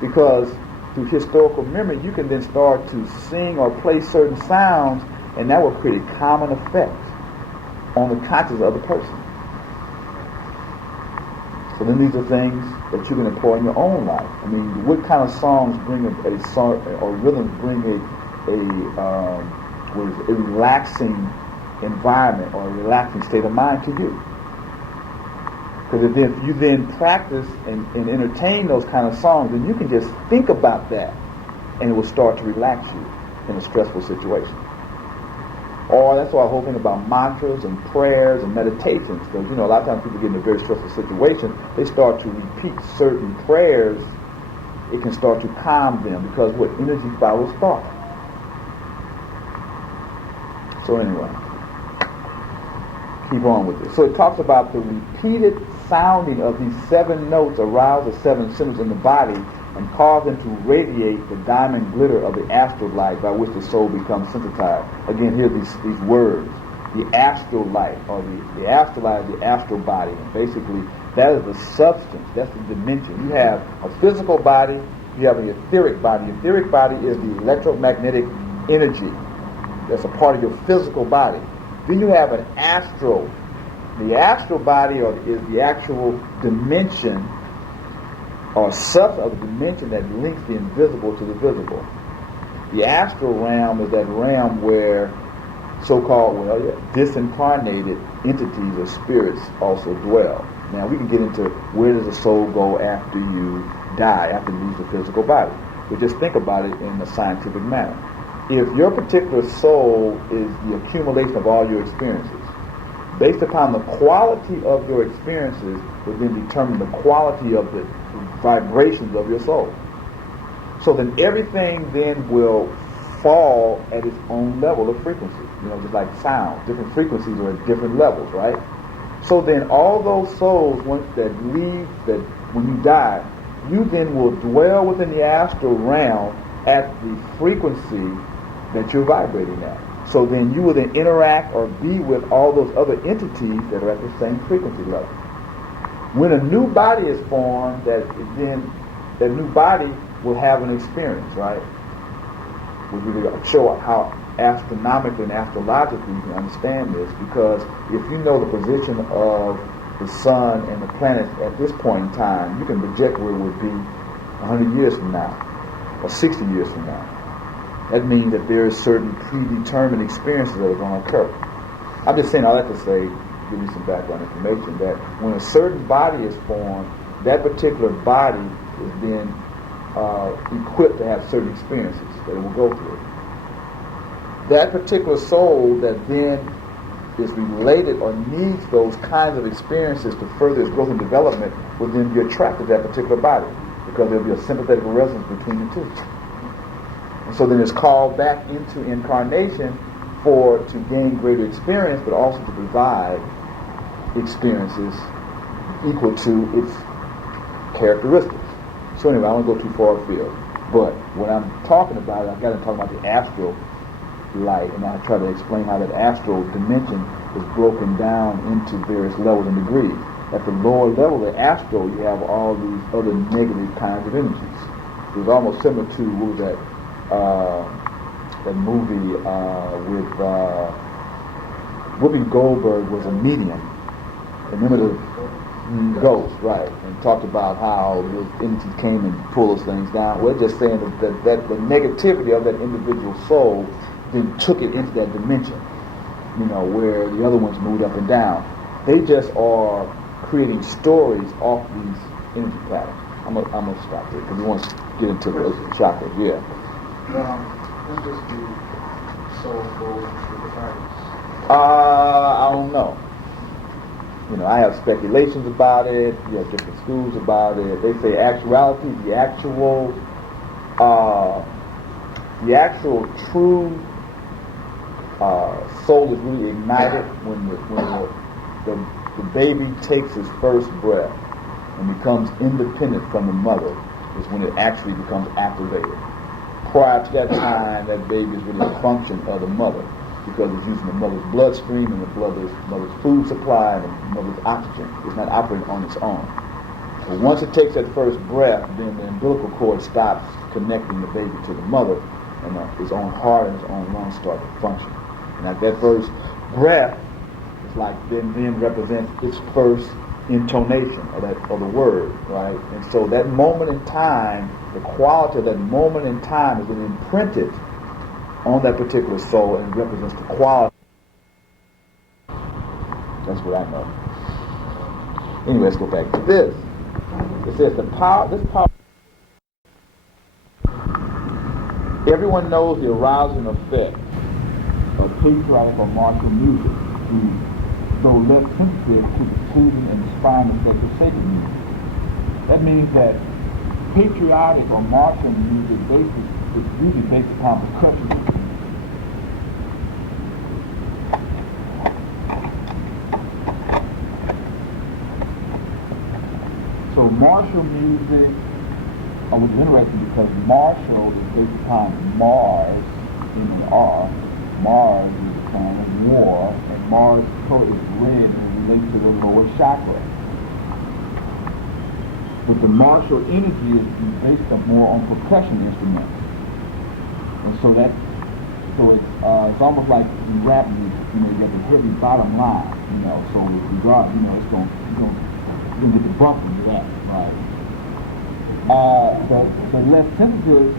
Because through historical memory, you can then start to sing or play certain sounds, and that will create a common effect on the consciousness of the person. So then these are things that you can employ in your own life. I mean, what kind of songs bring a song or rhythms bring a relaxing environment or a relaxing state of mind to you? Because if you then practice and entertain those kind of songs, then you can just think about that, and it will start to relax you in a stressful situation. Or that's why the whole thing about mantras and prayers and meditations, because, you know, a lot of times people get in a very stressful situation, they start to repeat certain prayers. It can start to calm them, because what energy follows thought. So anyway, keep on with this. So it talks about the repeated sounding of these 7 notes arouse the 7 centers in the body and cause them to radiate the diamond glitter of the astral light by which the soul becomes sensitized. Again, here are these words. The astral light, or the astral light is the astral body. And basically, that is the substance, that's the dimension. You have a physical body, you have an etheric body. The etheric body is the electromagnetic energy. That's a part of your physical body. Then you have an astral. The astral body is the actual dimension or substance of the dimension that links the invisible to the visible. The astral realm is that realm where so-called, disincarnated entities or spirits also dwell. Now we can get into where does the soul go after you die, after you leave the physical body. But just think about it in a scientific manner. If your particular soul is the accumulation of all your experiences, based upon the quality of your experiences will then determine the quality of the vibrations of your soul. So then everything then will fall at its own level of frequency. You know, just like sound. Different frequencies are at different levels, right? So then all those souls that leave, that when you die, you then will dwell within the astral realm at the frequency that you're vibrating at. So then you will then interact or be with all those other entities that are at the same frequency level. When a new body is formed, that new body will have an experience, right? Which will show how astronomically and astrologically you can understand this, because if you know the position of the sun and the planets at this point in time, you can project where it would be 100 years from now or 60 years from now. That means that there is certain predetermined experiences that are going to occur. I'm just saying all that to say, give you some background information, that when a certain body is formed, that particular body is then equipped to have certain experiences that it will go through. That particular soul that then is related or needs those kinds of experiences to further its growth and development will then be attracted to that particular body, because there will be a sympathetic resonance between the two. And so then it's called back into incarnation to gain greater experience, but also to provide experiences equal to its characteristics. So anyway, I don't go too far afield. But when I'm talking about it, I got to talk about the astral light, and I try to explain how that astral dimension is broken down into various levels and degrees. At the lower level, the astral, you have all these other negative kinds of energies. It was almost similar to, what was that movie with Whoopi Goldberg was a medium. Remember the Ghost, right? And talked about how those entities came and pulled those things down. We're just saying that the negativity of that individual soul then took it into that dimension, where the other ones moved up and down. They just are creating stories off these energy patterns. I'm gonna stop there because we want to get into those chakras. Yeah. When does the soul go into the body? I don't know. I have speculations about it. You have different schools about it. They say actuality, the actual true soul is really ignited when the baby takes his first breath and becomes independent from the mother, is when it actually becomes activated. Prior to that time, that baby is really a function of the mother, because it's using the mother's bloodstream and the mother's food supply and the mother's oxygen. It's not operating on its own. But once it takes that first breath, then the umbilical cord stops connecting the baby to the mother, and its own heart and its own lungs start to function. And at that first breath, it's like then represents its first intonation of the word, right? And so that moment in time, the quality of that moment in time has been imprinted on that particular soul and represents the quality. That's what I know. Anyway, let's go back to this. It says this power. Everyone knows the arousing effect of patriotic or martial music, though less sensitive to the soothing and inspiring effect of sacred music. That means that patriotic or martial music is usually based upon percussion. So martial music was interesting because martial is based upon Mars, M-A-R. Mars is the planet of war, and Mars color is red and it relates to the lower chakra. But the martial energy is based more on percussion instruments. And so it's almost like in rap music, you got the heavy bottom line, so with regard, it's going to get the bump in that, right? The less sensitive,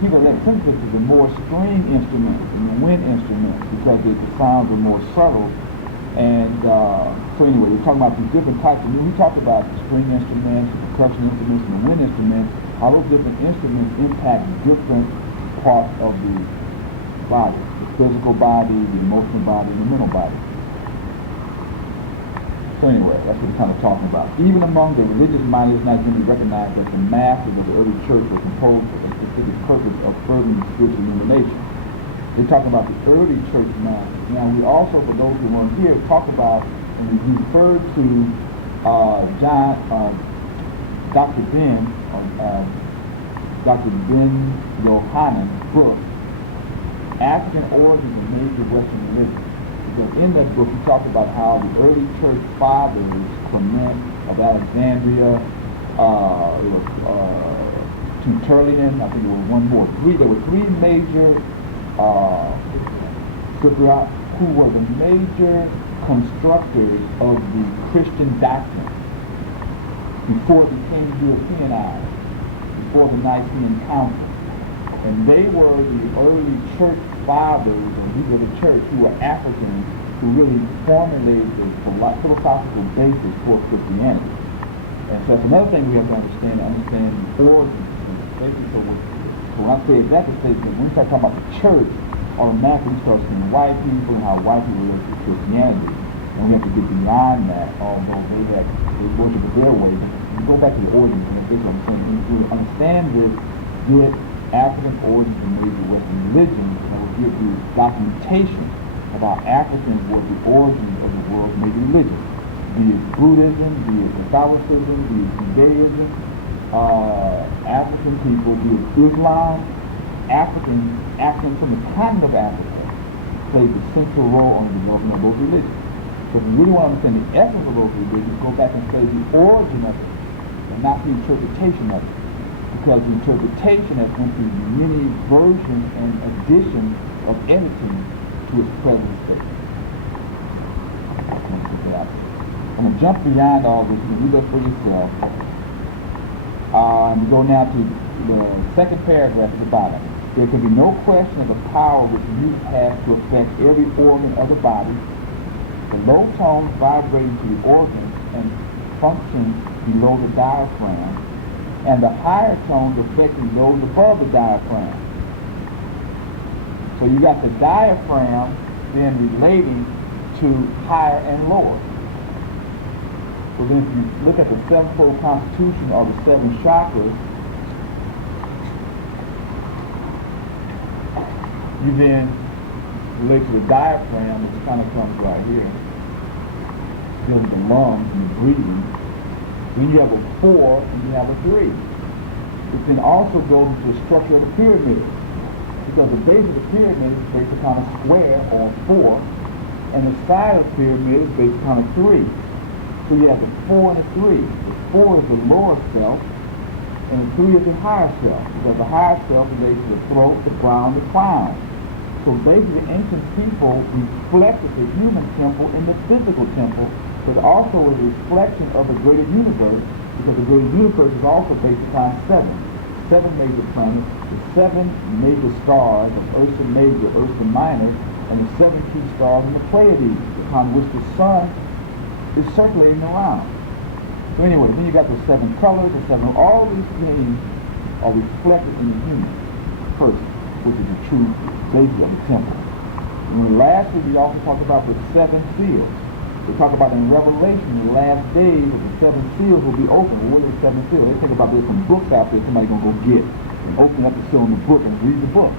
people less sensitive to the more string instruments and the wind instruments because the sounds are more subtle. And so anyway, we're talking about these different types. And we talked about the string instruments, the percussion instruments, and the wind instruments, how those different instruments impact different parts of the body, the physical body, the emotional body, and the mental body. So anyway, that's what we're kind of talking about. Even among the religious mind, it's not usually recognized that the masses of the early church were composed for a specific purpose of furthering spiritual illumination. We're talking about the early church masses. Now, we also, for those who weren't here, talk about, and we referred to Dr. Ben Yohanan's book, African Origins of Major Western Religions. Because in that book, he talked about how the early church fathers, Clement of Alexandria, Tertullian, I think there was one more. There were three major who were the major constructors of the Christian doctrine before it became Europeanized, before the Nicene Council. And they were the early church fathers, and these were the church who were Africans who really formulated the philosophical basis for Christianity. And so that's another thing we have to understand the origins. So when I say that to say that when we start talking about the church, automatically we start seeing white people and how white people relate to Christianity. And we have to get beyond that, although they worship it their way. We go back to the origins, and that's what I'm saying. When we understand this, get African origins of major Western religions, and will give you documentation of how Africans were the origins of the world's major religions. be it Buddhism, be it Catholicism, be it Judaism, African people, be it Islam, Africans from the continent of Africa played the central role in the development of those religions. So if you really want to understand the essence of those religions, go back and study the origin of it, and not the interpretation of it. Because the interpretation has went through many versions and additions of editing to its present state. I'm going to jump beyond all this and read this for yourself. We go now to the second paragraph at the bottom. There can be no question of the power which music has to affect every organ of the body. The low tones vibrating to the organs and functions below the diaphragm, and the higher tones affecting those above the diaphragm. So you got the diaphragm then relating to higher and lower. So then if you look at the sevenfold constitution or the seven chakras, you then relate to the diaphragm, which kind of comes right here, dealing with the lungs and the breathing. Then you have a 4 and you have a 3. It then also goes into the structure of the pyramid, because the base of the pyramid is based upon a square or a 4, and the side of the pyramid is based upon a 3. So you have the 4 and the 3. The 4 is the lower self, and the 3 is the higher self, because the higher self relates to the throat, the crown, the crown. So basically, ancient people reflected the human temple in the physical temple, but also a reflection of the greater universe, because the greater universe is also based upon seven major planets, the 7 major stars of Ursa Major, Ursa Minor, and the 7 key stars in the Pleiades, upon which the sun is circulating around. So anyway, then you got the 7 colors, all these things are reflected in the human person, which is the true basis of the temple. And lastly, we also talk about the 7 seals. We talk about in Revelation, the last days of the 7 seals will be open. What are the 7 seals? They think about there's some books out there somebody's going to go get and open up the seal in the book and read the book.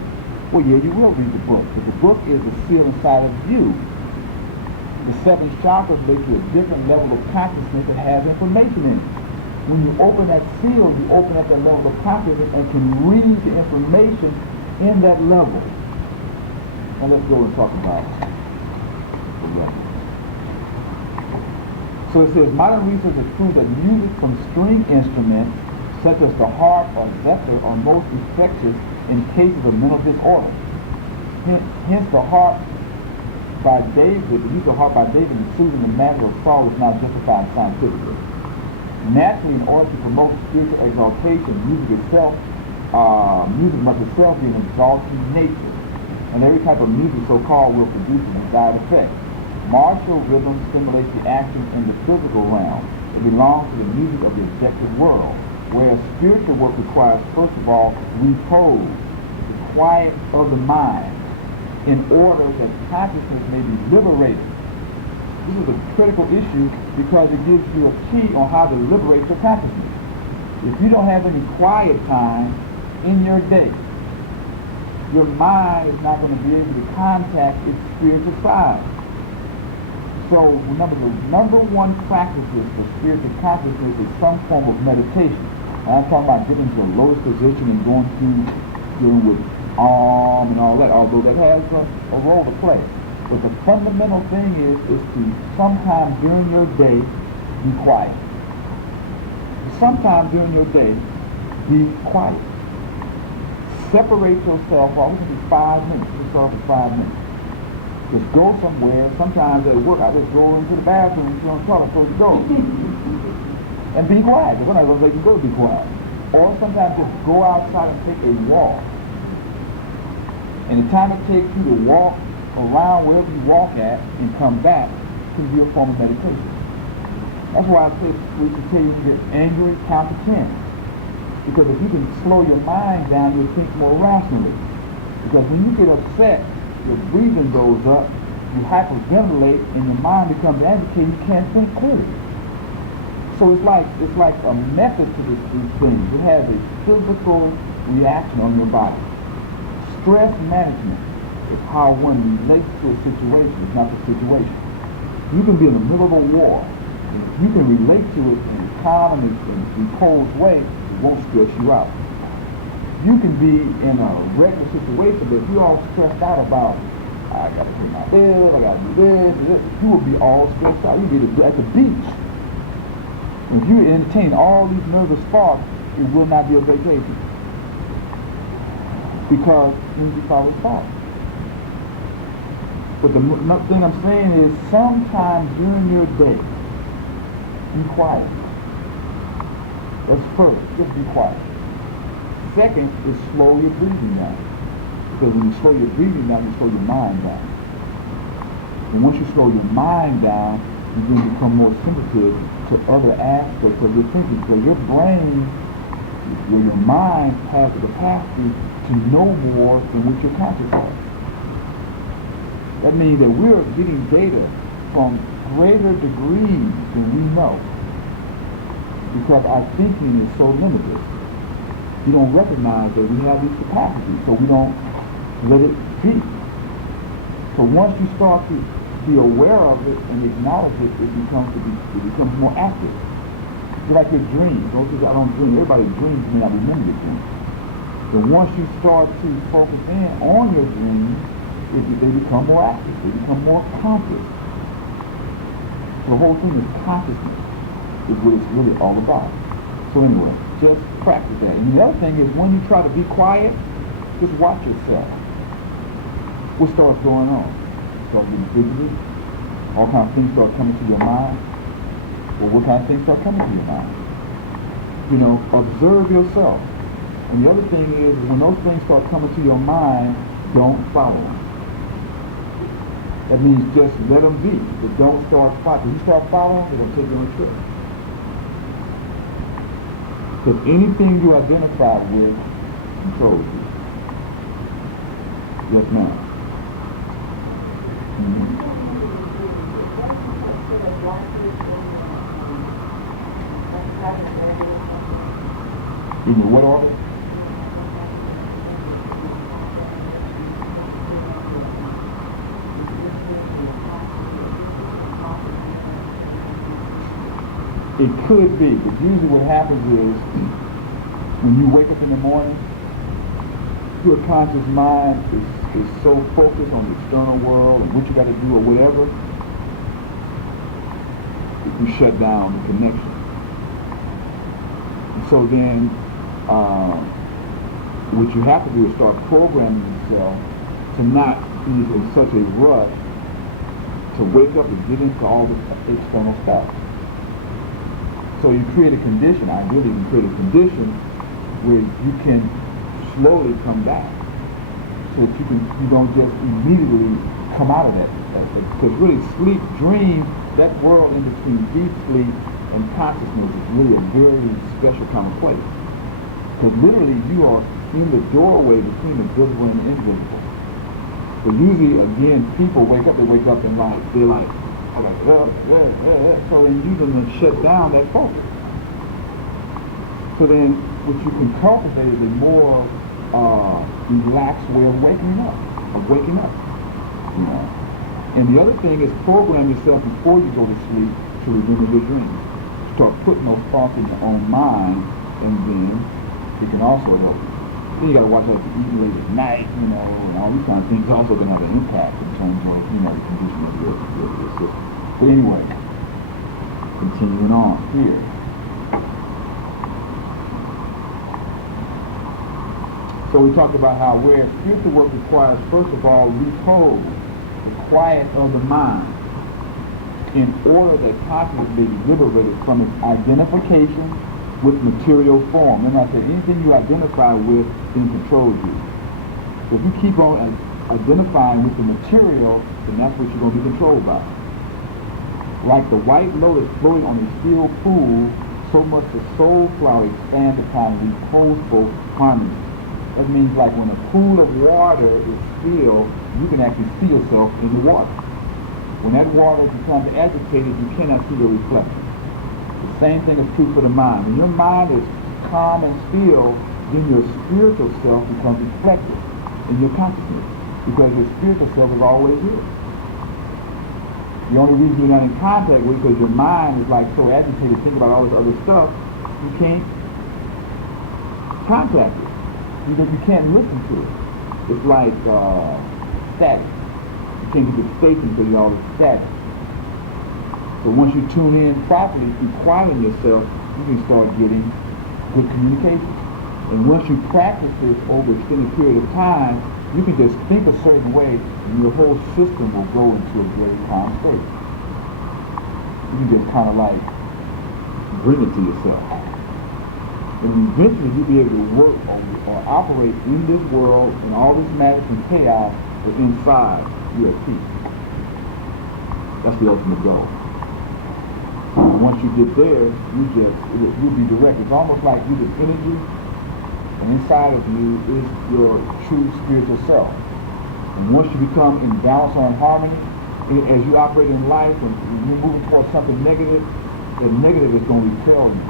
Well, yeah, you will read the book, but the book is the seal inside of you. The 7 chakras make you a different level of consciousness that has information in it. When you open that seal, you open up that level of consciousness and can read the information in that level. And let's go and talk about the level. So it says, modern research has proved that music from string instruments, such as the harp or zither, are most effective in cases of mental disorder. Hence the harp by David, the use of harp by David in soothing the matter of sorrow is not justified scientifically. Naturally, in order to promote spiritual exaltation, music must itself be an exalting nature, and every type of music so-called will produce a desired effect. Martial rhythm stimulates the action in the physical realm. It belongs to the music of the objective world, whereas spiritual work requires, first of all, repose, the quiet of the mind, in order that consciousness may be liberated. This is a critical issue because it gives you a key on how to liberate your consciousness. If you don't have any quiet time in your day, your mind is not going to be able to contact its spiritual side. So remember, the number one practices for spiritual consciousness is some form of meditation. And I'm talking about getting to a lotus position and going through dealing with and all that, although that has a role to play. But the fundamental thing is to sometime during your day be quiet. Sometime during your day be quiet. Separate yourself off. It can be 5 minutes. Just start for 5 minutes. Just go somewhere. Sometimes at work, I just go into the bathroom and sit on the toilet, close the door. And be quiet, because we're not going to let you go to be quiet. Or sometimes just go outside and take a walk. And the time it takes you to walk around wherever you walk at and come back can be a form of meditation. That's why I say we can tell you to get angry, count to 10. Because if you can slow your mind down, you'll think more rationally. Because when you get upset, your breathing goes up, you hyperventilate, and your mind becomes agitated, you can't think clearly. So it's like a method to these things. It has a physical reaction on your body. Stress management is how one relates to a situation, it's not the situation. You can be in the middle of a war, If you can relate to it in a calm and composed way, it won't stress you out. You can be in a regular situation, but if you're all stressed out about, I got to pay my bills, I got to do this, you will be all stressed out. You'll be at the beach. If you entertain all these nervous thoughts, it will not be a vacation. Because energy follows thought. But the thing I'm saying is, sometimes during your day, be quiet. That's first, just be quiet. Second is slow your breathing down. Because when you slow your breathing down, you slow your mind down. And once you slow your mind down, you then become more sensitive to other aspects of your thinking. So your brain, your mind has the capacity to know more than what you're conscious of. That means that we're getting data from greater degrees than we know. Because our thinking is so limited. We don't recognize that we have these capacities, so we don't let it be. So once you start to be aware of it and acknowledge it, it becomes more active. It's like your dreams. Don't say I don't dream. Everybody dreams may not remember your dreams. But once you start to focus in on your dreams, they become more active. They become more conscious. The whole thing is consciousness, is what it's really all about. So anyway, just practice that. And the other thing is, when you try to be quiet, just watch yourself. What starts going on? You start getting fidgety. All kinds of things start coming to your mind. Well, what kind of things start coming to your mind? You know, observe yourself. And the other thing is, when those things start coming to your mind, don't follow them. That means just let them be, but don't start following. When you start following, they're going to take you on a trip. Because anything you identify with controls you. Yes, ma'am. Mm-hmm. In what order? It could be, but usually what happens is, when you wake up in the morning, your conscious mind is so focused on the external world and what you got to do or whatever, that you shut down the connection. And so then, what you have to do is start programming yourself to not be in such a rush to wake up and get into all the external stuff. So you create a condition, ideally you create a condition where you can slowly come back. So that you don't just immediately come out of that. Because really sleep, dream, that world in between deep sleep and consciousness is really a very special kind of place. Because literally you are in the doorway between the visible and the invisible. But usually, again, people wake up and they're like, so then you can shut down that focus. So then what you can cultivate is a more relaxed way of waking up. You know. And the other thing is program yourself before you go to sleep to remember your dreams. Start putting those thoughts in your own mind, and then it can also help you. Then you got to watch out for eating late at night, you know, and all these kind of things also going to have an impact in terms of, you know, the condition of your system. But anyway, continuing on here. So we talked about how where spiritual work requires, first of all, repose, the quiet of the mind, in order that consciousness may be liberated from its identification with material form. And I said, anything you identify with then controls you. So if you keep on identifying with the material, then that's what you're going to be controlled by. Like the white lotus floating on a still pool, so must the soul flower expand upon reposeful harmony. That means like when a pool of water is still, you can actually see yourself in the water. When that water becomes agitated, you cannot see your reflection. The same thing is true for the mind. When your mind is calm and still, then your spiritual self becomes reflected in your consciousness, because your spiritual self is always here. The only reason you're not in contact with it because your mind is like so agitated, think about all this other stuff, you can't contact it. Because you can't listen to it. It's like static. You can't get the station because you're all static. So once you tune in properly, if you quiet yourself, you can start getting good communication. And once you practice this over an extended period of time, you can just think a certain way and your whole system will go into a very calm state. You can just kind of like bring it to yourself. And eventually you'll be able to work or operate in this world and all this madness and chaos, but inside you're at peace. That's the ultimate goal. And once you get there, you'll be direct. It's almost like you get energy, and inside of you is your true spiritual self. And once you become in balance or in harmony, as you operate in life and you're moving towards something negative, the negative is going to repel you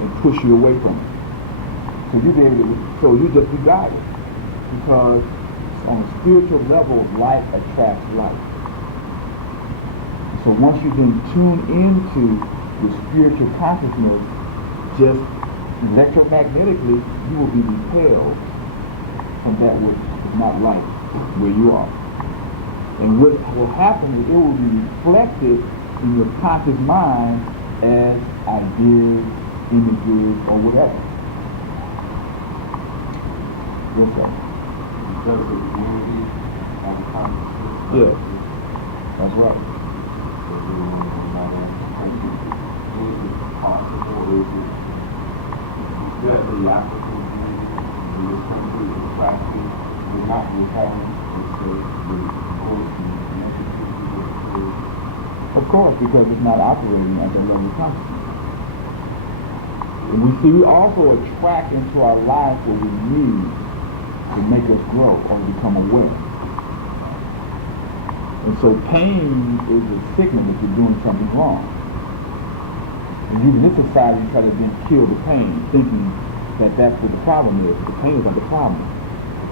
and push you away from it. So you just be guided. Because on a spiritual level, light attracts light. So once you then tune into your spiritual consciousness, just electromagnetically, you will be repelled from that which is not light, where you are. And what will happen is it will be reflected in your conscious mind as ideas, images, or whatever. Yes, sir. Because of the unity of the consciousness. Yes, that's right. The African community in this country is practice will not be having Of course, because it's not operating at that level of consciousness. And we also attract into our life what we need to make us grow or become aware. And so pain is a signal that you're doing something wrong. And you in this society, you try to then kill the pain, thinking that that's what the problem is. The pain is not the problem.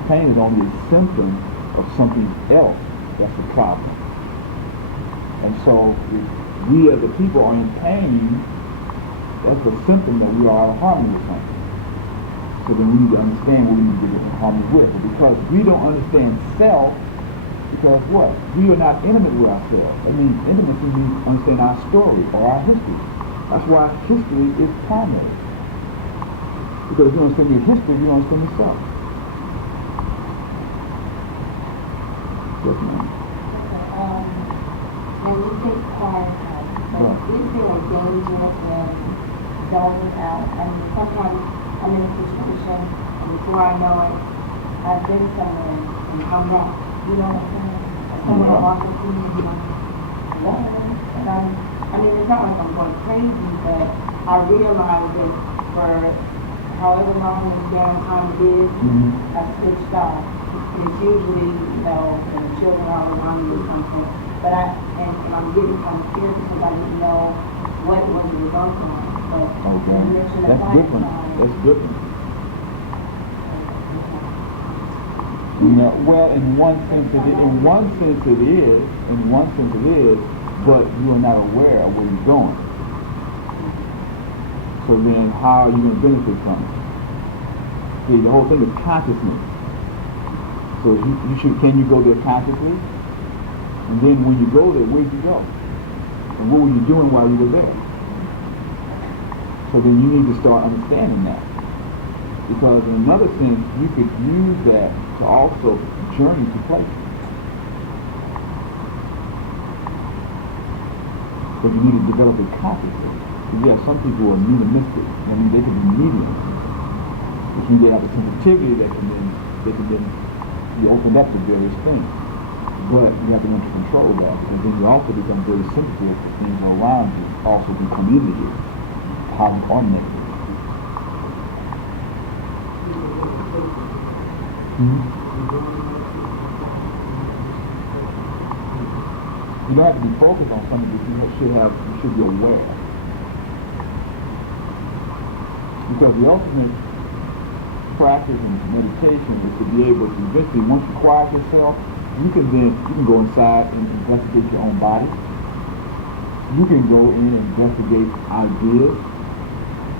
Pain is only a symptom of something else that's the problem. And so if we as a people are in pain, that's a symptom that we are out of harmony with something. So then we need to understand what we need to get in harmony with. But because we don't understand self, because what? We are not intimate with ourselves. I mean, intimacy means understand our story or our history. That's why history is primary. Because if you don't understand your history, you don't understand yourself. Yes, ma'am. When you take part, is there a danger in going out? I mean, sometimes I'm in a situation, and before I know it, I've been somewhere and come back. You know what I'm saying? Someone walking through me, you know, and I mean, it's not like I'm going crazy, but I realize that for however long this downtime it is, I've switched off. And it's usually, you know, the children are around me or something. But I'm getting kind of scared because I didn't know what was the result of it. But that's different. That's different. You know, well, in one sense it is, but you are not aware of where you're going. So then how are you going to benefit from it? See, the whole thing is consciousness. So can you go there consciously? And then when you go there, where did you go? And what were you doing while you were there? So then you need to start understanding that. Because in another sense, you could use that to also journey to places. But you need to develop a consciousness. Because you have some people who are mediumistic. I mean, they can be mediums. Which means they have a sensitivity that can then be opened up to various things. But you have to learn to control that, because then you also become very sensitive to things around you, also become into you, positive or negative. You don't have to be focused on something, but you should be aware. Because the ultimate practice in meditation is to be able to eventually, once you quiet yourself, you can go inside and investigate your own body. You can go in and investigate ideas.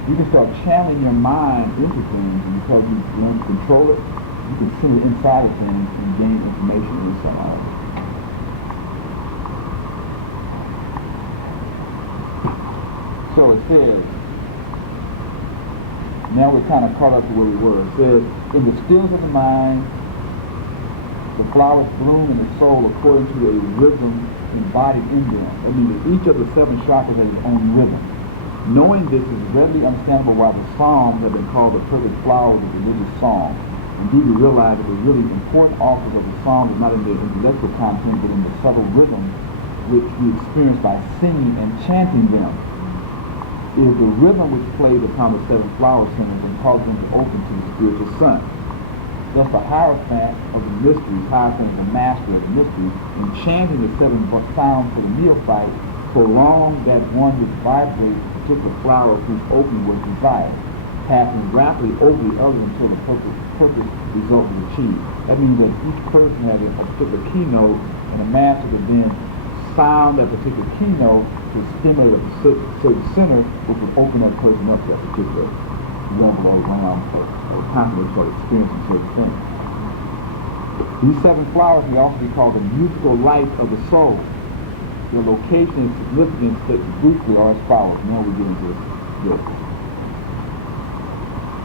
You can start channeling your mind into things, and because you learn to control it, you can see the inside of things and gain information in some of it. So it says, now we're kind of caught up to where we were. It says, in the stillness of the mind, the flowers bloom in the soul according to a rhythm embodied in them. That means that each of the 7 chakras has its own rhythm. Knowing this is readily understandable why the Psalms have been called the perfect flowers of religious song. Indeed, we realize that the really important authors of the Psalms is not in their intellectual content, but in the subtle rhythm which we experience by singing and chanting them. It is the rhythm which plays upon the 7 flower centers and causes them to open to the spiritual sun. Thus, the Hierophant of the mysteries, Hierophant is the master of the mysteries, in chanting the 7 sounds for the neophyte, prolong that one which vibrates a particular flower whose opening was desired, passing rapidly over the other until the purpose result is achieved. That means that each person has a particular keynote, and a master will then sound that particular keynote to stimulate a certain center, which will open that person up to that particular level or realm or constantly start experiencing certain things. These 7 flowers may also be called the musical light of the soul. Their location and significance briefly are as follows. Now we get into this.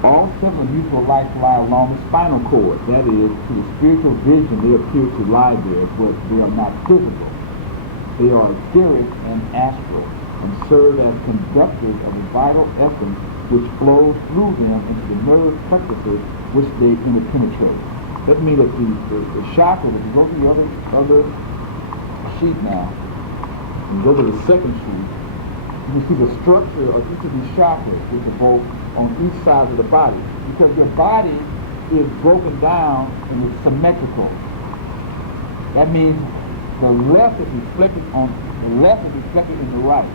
All 7 musical lights lie along the spinal cord. That is, to the spiritual vision they appear to lie there, but they are not physical. They are etheric and astral, and serve as conductors of the vital essence which flows through them into the nerve plexuses which they interpenetrate. That means that the chakras, if you go to the other sheet now, and go to the second sheet, you can see the structure of each of these chakras, which are both on each side of the body. Because your body is broken down and is symmetrical. That means the left is reflected in the right.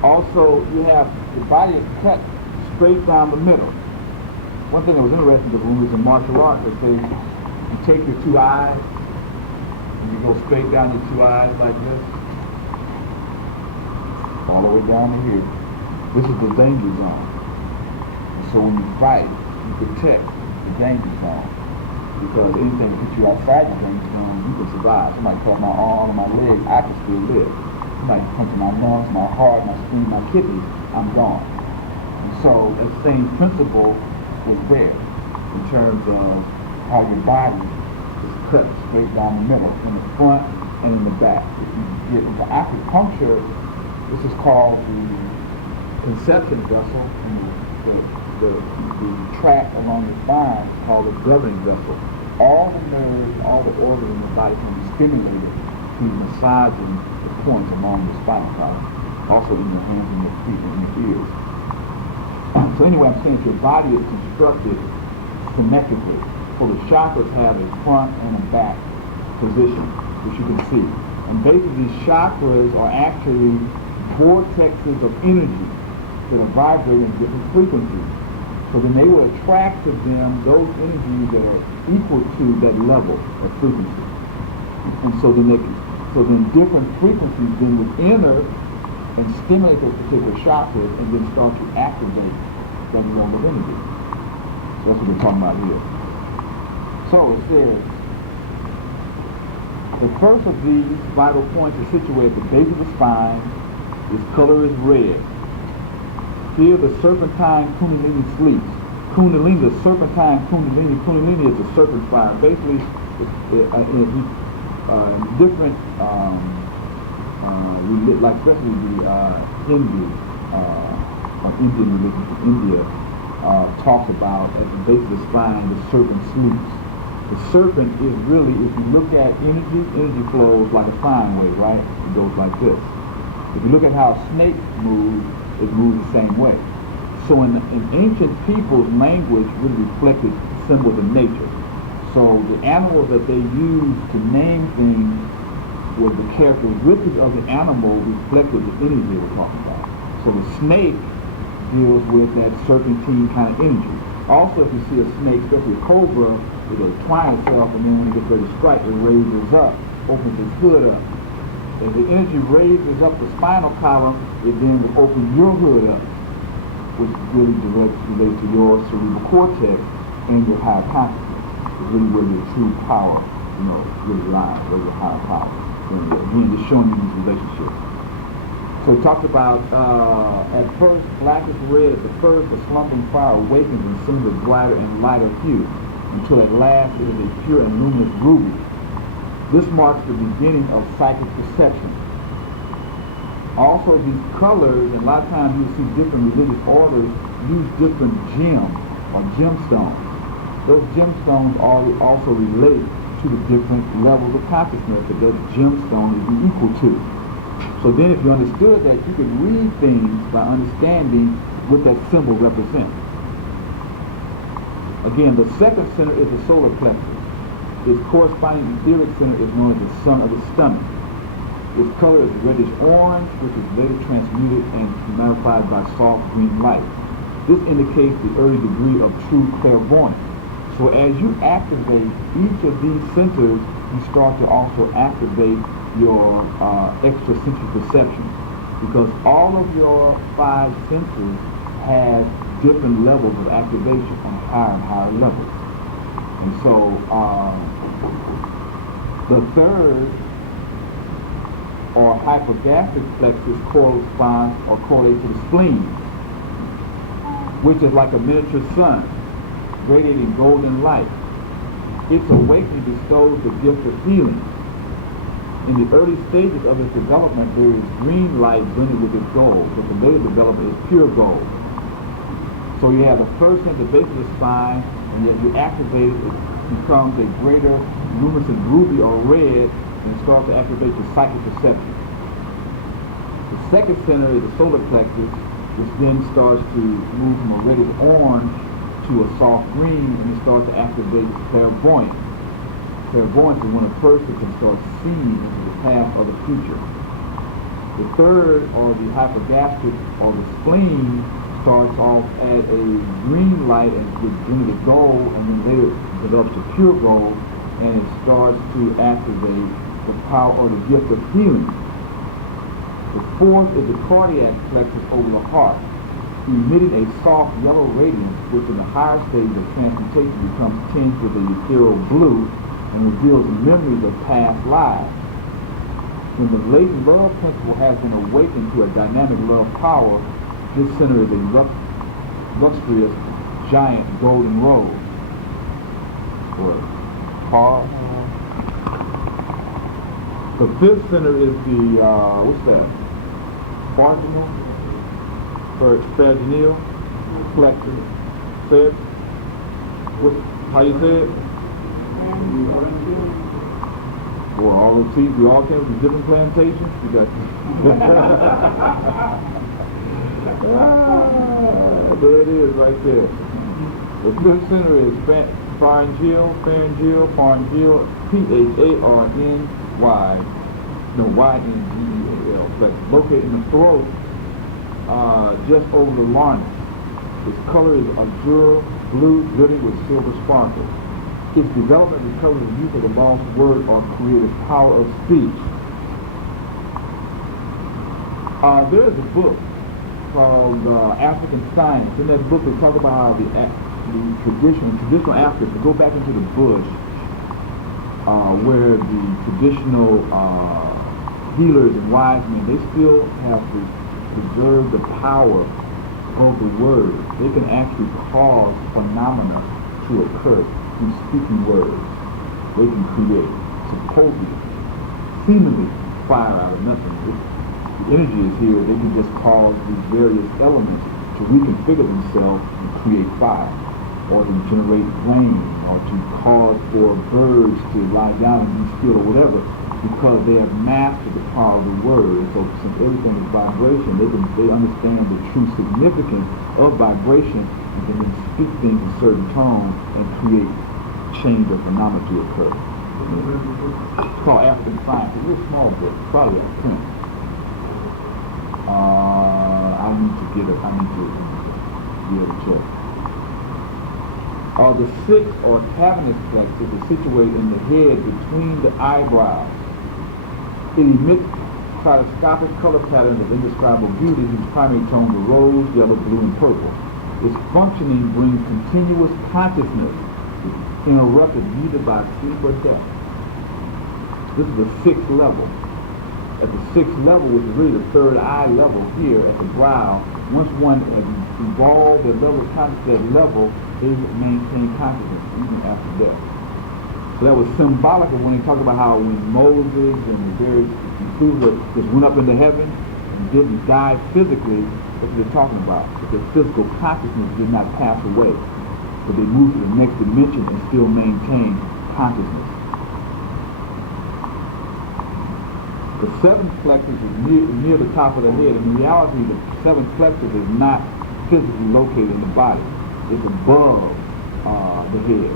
Also, you have the body is cut straight down the middle. One thing that was interesting when we was in martial arts, they say you take your 2 eyes and you go straight down your 2 eyes like this, all the way down to here. This is the danger zone. And so when you fight, you protect the danger zone. Because anything that puts you outside the danger zone, you can survive. Somebody cut my arm or my legs, I can still live. Somebody punch my lungs, my heart, my spleen, my kidneys, I'm gone. And so the same principle is there in terms of how your body is cut straight down the middle, in the front and in the back. If you get into acupuncture, this is called the conception vessel, and the tract along the spine is called the governing vessel. All the nerves, all the organs in the body can be stimulated through massaging the points along the spinal column, also in your hands and your feet and your ears. So anyway, I'm saying that your body is constructed symmetrically. So the chakras have a front and a back position, which you can see. And basically these chakras are actually vortexes of energy that are vibrating at different frequencies. So then they will attract to them those energies that are equal to that level of frequency. And so then different frequencies then would enter and stimulate those particular chakras and then start to activate that level of energy. So that's what we're talking about here. So it says, the first of these vital points is situated at the base of the spine. Its color is red. Here the serpentine kundalini sleeps. Kundalini, the serpentine kundalini is the serpent fire. Basically, different, like especially the Hindu, Indian religion from India, talks about at the base of the spine, the serpent sleeps. The serpent is really, if you look at energy flows like a sine wave, right? It goes like this. If you look at how a snake moves, it moves the same way. So in ancient people's language really reflected symbols of nature. So the animals that they used to name things were the characteristics of the animal reflected the energy they were talking about. So the snake deals with that serpentine kind of energy. Also, if you see a snake, especially a cobra, it'll twine itself, and then when it gets ready to strike, it raises up, opens its hood up. As the energy raises up the spinal column, it then will open your hood up, which really relates to your cerebral cortex and your higher consciousness. It's really where your true power, really lies, where your higher power. And again, just showing you these relationships. So we talked about, at first, black is red. The first, the slumbering fire awakens and assumes a brighter and lighter hue, until at last it is a pure and luminous ruby. This marks the beginning of psychic perception. Also, these colors, and a lot of times you'll see different religious orders use different gems or gemstones. Those gemstones also relate to the different levels of consciousness that that gemstone is equal to. So then if you understood that, you could read things by understanding what that symbol represents. Again, the second center is the solar plexus. Its corresponding etheric center is known as the sun of the stomach. Its color is reddish orange, which is later transmuted and magnified by soft green light. This indicates the early degree of true clairvoyance. So as you activate each of these centers, you start to also activate your extrasensory perception, because all of your 5 senses have different levels of activation on higher and higher levels. And so the third, or hypergastric plexus, corresponds or correlates to the spleen, which is like a miniature sun, radiating golden light. Its awakening bestows the gift of healing. In the early stages of its development, there is green light blended with its gold, but the later development is pure gold. So you have the first at the base of the spine, and as you activate it, it becomes a greater luminescent ruby or red, and it starts to activate your psychic perception. The second center is the solar plexus, which then starts to move from a reddish orange to a soft green, and it starts to activate clairvoyance. Clairvoyance is when a person can start seeing into the past or the future. The third, or the hypergastric, or the spleen, starts off at a green light and with blended gold, and then later develops to pure gold, and it starts to activate the power or the gift of healing. The fourth is the cardiac plexus over the heart, emitting a soft yellow radiance, which in the higher stage of transmutation becomes tinged with a ethereal blue and reveals memories of past lives. When the latent love principle has been awakened to a dynamic love power, this center is a lustrous, giant golden rose. Or Harp. The fifth center is the, what's that? Marginal? Sphaginal? Plexus. Say it? How you say it? Boy, all those seeds, we all came from different plantations. You got there it is right there. The fifth center is pharyngeal, P-H-A-R-N-Y, Y-N-G-E-A-L, plexus, located in the throat, just over the larynx. Its color is azure blue, glittering with silver sparkles. Its development recovers the use of the lost word or creative power of speech. There is a book called African Science. In that book, they talk about how the traditional Africans, to go back into the bush, where the traditional healers and wise men, they still have to preserve the power of the word. They can actually cause phenomena to occur through speaking words. They can create, supposedly, seemingly fire out of nothing. If the energy is here, they can just cause these various elements to reconfigure themselves and create fire, or to generate rain, or to cause for birds to lie down and be still, or whatever, because they have mastered the power of the word. And so since everything is vibration, they understand the true significance of vibration, and can then speak things in certain tones and create change or phenomena to occur. It's called African Science. It's a real small book, probably a print. I need to be able to check. The sixth or cavernous plexus is situated in the head between the eyebrows. It emits kaleidoscopic color patterns of indescribable beauty whose primary tones are rose, yellow, blue, and purple. Its functioning brings continuous consciousness, interrupted neither by sleep or death. This is the sixth level. At the sixth level, which is really the third eye level here at the brow, once one has evolved their level of consciousness, that level, they maintain consciousness even after death. So that was symbolic of when they talked about how when Moses and the various people just went up into heaven and didn't die physically, that's what they're talking about. But their physical consciousness did not pass away, but they moved to the next dimension and still maintain consciousness. The seventh plexus is near the top of the head. In reality, the seventh plexus is not physically located in the body. It's above the head.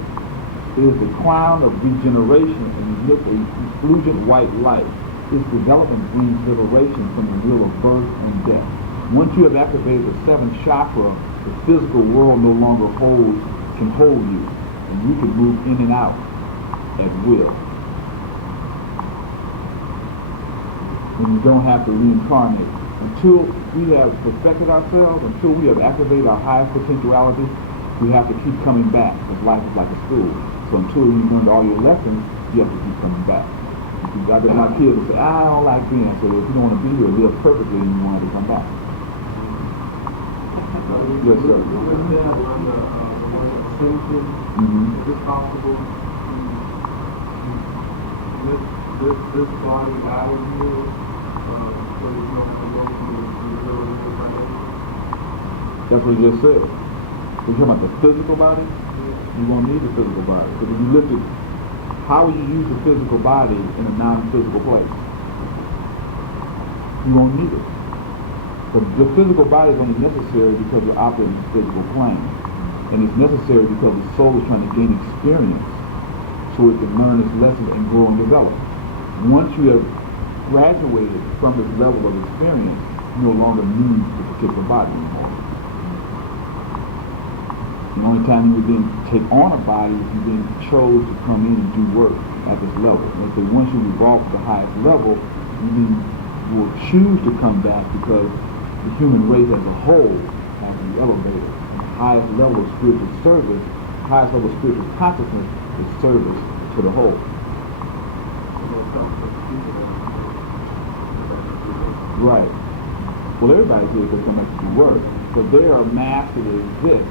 It is the crown of regeneration and emits a effulgent white light. Its development brings liberation from the wheel of birth and death. Once you have activated the seventh chakra, the physical world no longer can hold you, and you can move in and out at will. And you don't have to reincarnate. Until we have perfected ourselves, until we have activated our highest potentiality, we have to keep coming back, because life is like a school. So until you learn all your lessons, you have to keep coming back. I get my kids and say, I don't like being here. So if you don't want to be here, live perfectly, and you want to come back. Yes, sir. Is it possible to this body out of you? That's what he just said. We're talking about the physical body. You won't need the physical body. But if you look at how will you use the physical body in a non-physical place? You won't need it. But the physical body is only necessary because you're operating in the physical plane. And it's necessary because the soul is trying to gain experience so it can learn its lessons and grow and develop. Once you have graduated from this level of experience, you no longer need the particular body anymore. The only time you would then take on a body is you then chose to come in and do work at this level. Let's say once you evolve to the highest level, you then will choose to come back because the human race as a whole has been elevated. The highest level of spiritual service, the highest level of spiritual consciousness is service to the whole. Right. Well, everybody's here because come back to do work. But there are masks that exist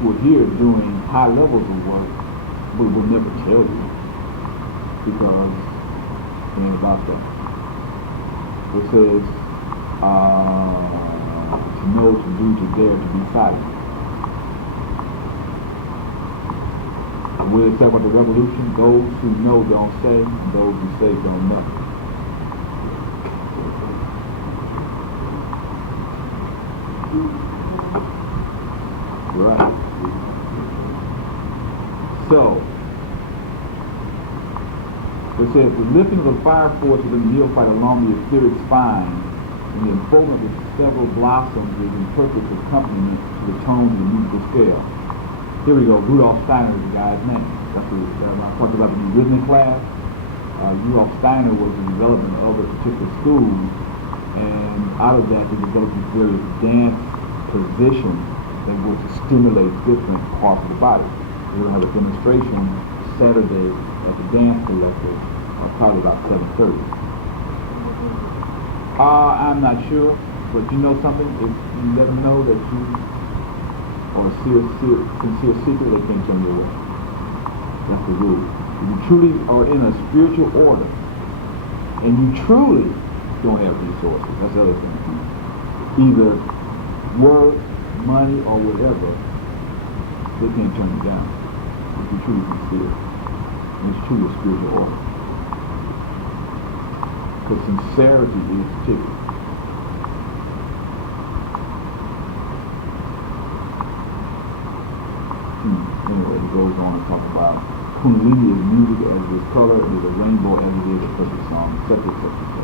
who are here doing high levels of work, but will never tell you because it ain't about that. It says to know, to do, to dare, to be silent. What is that about the revolution? Those who know don't say, and those who say don't know. Right. So, it says the lifting of the fire force within the neophyte along the etheric spine and the unfolding of the several blossoms is in perfect accompaniment to the tones of the musical scale. Here we go. Rudolf Steiner is the guy's name. That's what I talked about in the rhythmic class. Rudolf Steiner was the development of a particular school, and out of that they developed these various dance positions that were to stimulate different parts of the body. We're going to have a demonstration Saturday at the dance collective, probably about 7:30. I'm not sure, but you know something? If you let them know that you are a sincere seeker, they can't turn you away. That's the rule. If you truly are in a spiritual order, and you truly don't have resources, that's the other thing. Either work, money, or whatever, they can't turn you down. If you truly sincere, and it's truly a spiritual order. Because sincerity is ticket. Anyway, it goes on to talk about Kundalini is music as it is color, and is a rainbow as it is a perfect song, etc., etc., etc.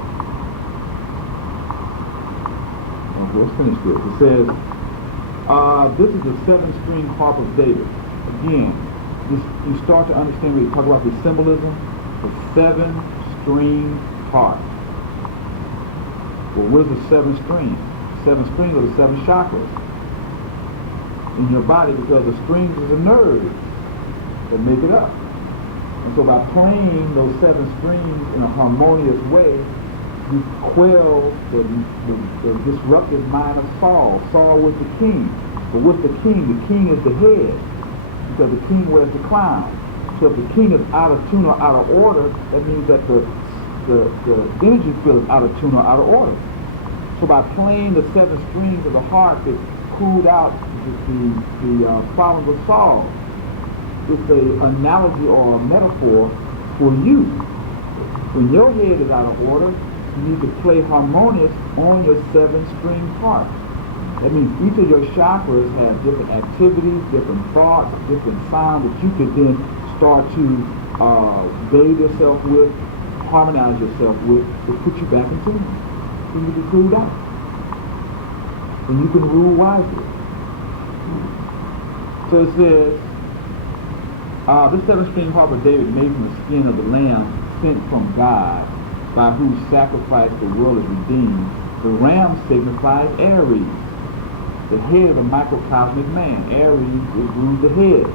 Okay, let's finish this. It says, this is the 7-string harp of David. again, you start to understand when you talk about the symbolism, the 7-string harp. Well, where's the 7 strings? 7 strings are the 7 chakras in your body, because the strings is the nerves that make it up. And so by playing those 7 strings in a harmonious way, you quell the disruptive mind of Saul. Saul was the king. But what's the king? The king is the head, because the king wears the crown. So if the king is out of tune or out of order, that means that the energy field is out of tune or out of order. So by playing the 7 strings of the harp, it cooled out the problems of Saul. It's an analogy or a metaphor for you. When your head is out of order, you need to play harmonious on your 7-string harp. That means each of your chakras have different activities, different thoughts, different sounds that you could then start to bathe yourself with, harmonize yourself with, to put you back in tune. So you can cool down. And you can rule wisely. So it says, this 7-string harp of David made from the skin of the lamb sent from God, by whose sacrifice the world is redeemed. The ram signifies Aries, the head of the microcosmic man. Aries rules the head.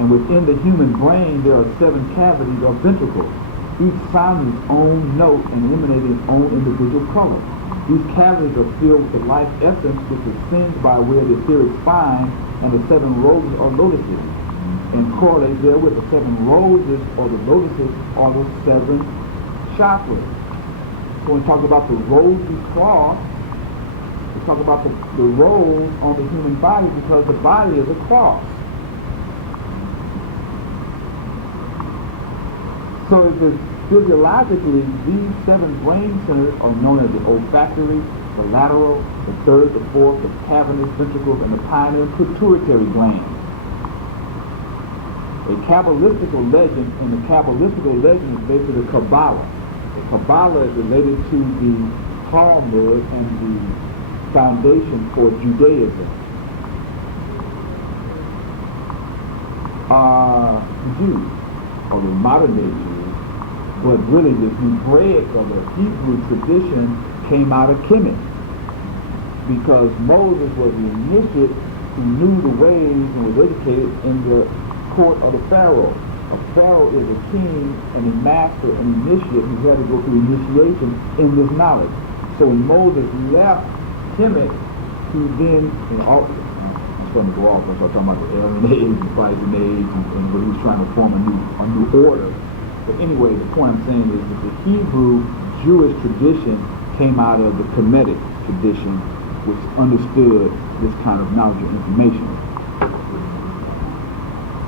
And within the human brain there are 7 cavities or ventricles, each sounding its own note and emanating its own individual color. These cavities are filled with the life essence, which ascends by way of the etheric spine, and the 7 roses or lotuses. And correlate therewith, the 7 roses or the lotuses are the 7 chakras. So when we talk about the rosy cross, we talk about the rose on the human body, because the body is a cross. So it is physiologically, these 7 brain centers are known as the olfactory, the lateral, the third, the fourth, the cavernous ventricles, and the pineal pituitary glands. A Kabbalistical legend, and the Kabbalistical legend is based on the Kabbalah. The Kabbalah is related to the Talmud and the foundation for Judaism. Jews, or the modern day Jews, but really the Hebraic or the Hebrew tradition came out of Kemet, because Moses was the initiate who knew the ways and was educated in the court of the Pharaoh. A Pharaoh is a king and a master and initiate who had to go through initiation in this knowledge. So when Moses left Kemet, he then, it's going to go off, I start talking about the Aryan age, the Physian age, and but he was trying to form a new order. But anyway, the point I'm saying is that the Hebrew Jewish tradition came out of the Kemetic tradition, which understood this kind of knowledge and information.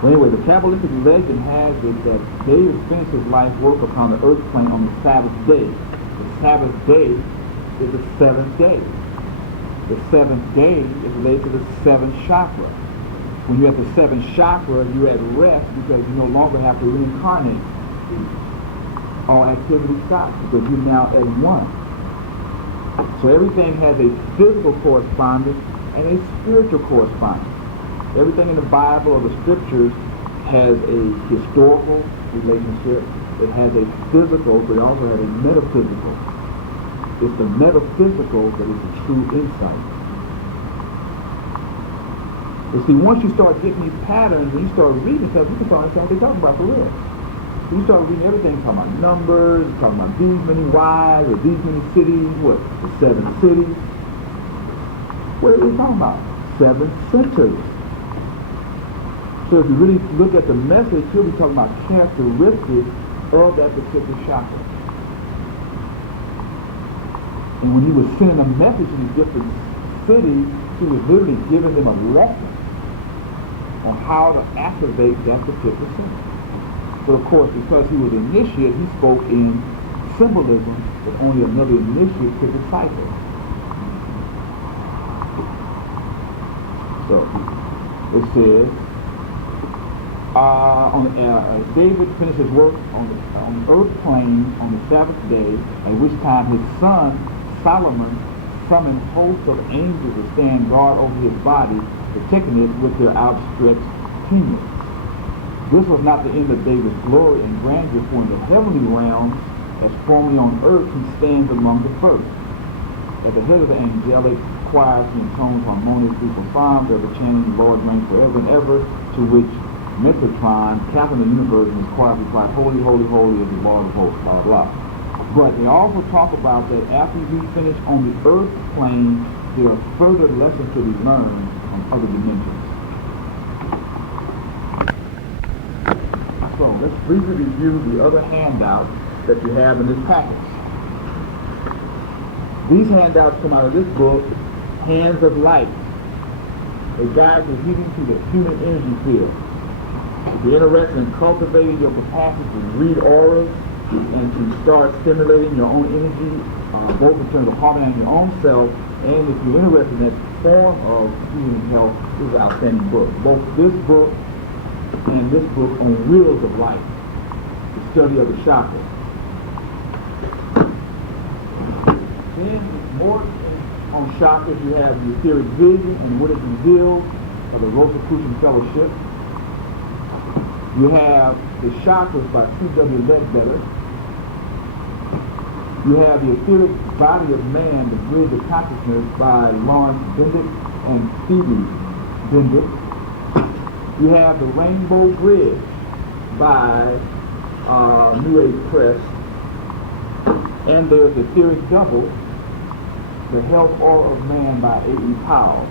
Well, anyway, the Kabbalistic legend has it that David finished his life work upon the earth plane on the Sabbath day. The Sabbath day is the 7th day. The 7th day is related to the 7th chakra. When you're at the 7th chakra, you're at rest because you no longer have to reincarnate. All activity stops because you're now at 1. So everything has a physical correspondence and a spiritual correspondence. Everything in the Bible or the scriptures has a historical relationship. It has a physical, but it also has a metaphysical. It's the metaphysical that is the true insight. But see, once you start getting these patterns and you start reading stuff, you can start understanding what they're talking about for real. You start reading everything, talking about numbers, talking about these many wives, or these many cities, what? The 7 cities. What are they talking about? 7 centers. So if you really look at the message, he'll be talking about characteristics of that particular chakra. And when he was sending a message to these different cities, he was literally giving them a lesson on how to activate that particular center. But of course, because he was an initiate, he spoke in symbolism that only another initiate could decipher. So, it says, David finished his work on the earth plane on the Sabbath day, at which time his son Solomon summoned hosts of angels to stand guard over his body, protecting it with their outstretched teammates. This was not the end of David's glory and grandeur, for in the heavenly realms, as formerly on earth, he stands among the first. At the head of the angelic choirs, he intones harmoniously for psalms, ever changing, Lord reigns forever and ever, to which Metatron, captain of the universe, and his choir reply, Holy, holy, holy is the Lord of hosts, blah, blah. But they also talk about that after we finish on the earth plane, there are further lessons to be learned on other dimensions. So let's briefly review the other handouts that you have in this package. These handouts come out of this book, Hands of Light, a guide to healing to the human energy field. If you're interested in cultivating your capacity to read auras and to start stimulating your own energy, both in terms of harmonizing your own self, and if you're interested in that form of healing and health, this is an outstanding book. Both this book and this book on Wheels of Life, the study of the chakras. Then more on chakras, you have the etheric vision and what it reveals of the Rosicrucian Fellowship. You have the chakras by C.W. Ledbetter. You have the etheric body of man, the bridge of consciousness by Lawrence Bendick and Stevie Bendick. You have the Rainbow Bridge by New Age Press. And there's the Etheric Double, the Health Aura of Man by A.E. Powell.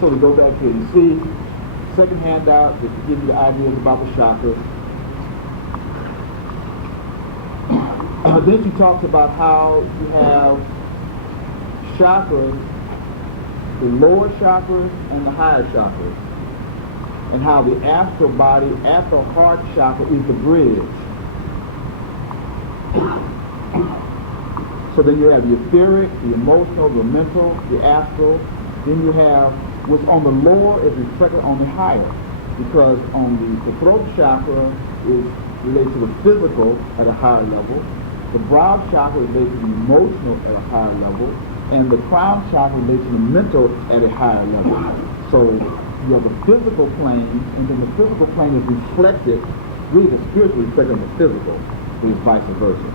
So to go back here, you see, second handout that gives you the ideas about the chakras. Then she talks about how you have chakras, the lower chakras and the higher chakras, and how the astral body, astral heart chakra is the bridge. So then you have the etheric, the emotional, the mental, the astral. Then you have what's on the lower is reflected on the higher, because on the throat chakra is related to the physical at a higher level. The brow chakra relates to the emotional at a higher level, and the crown chakra relates to the mental at a higher level. So you have the physical plane, and then the physical plane is reflected, really the spiritual reflected on the physical, which is vice versa.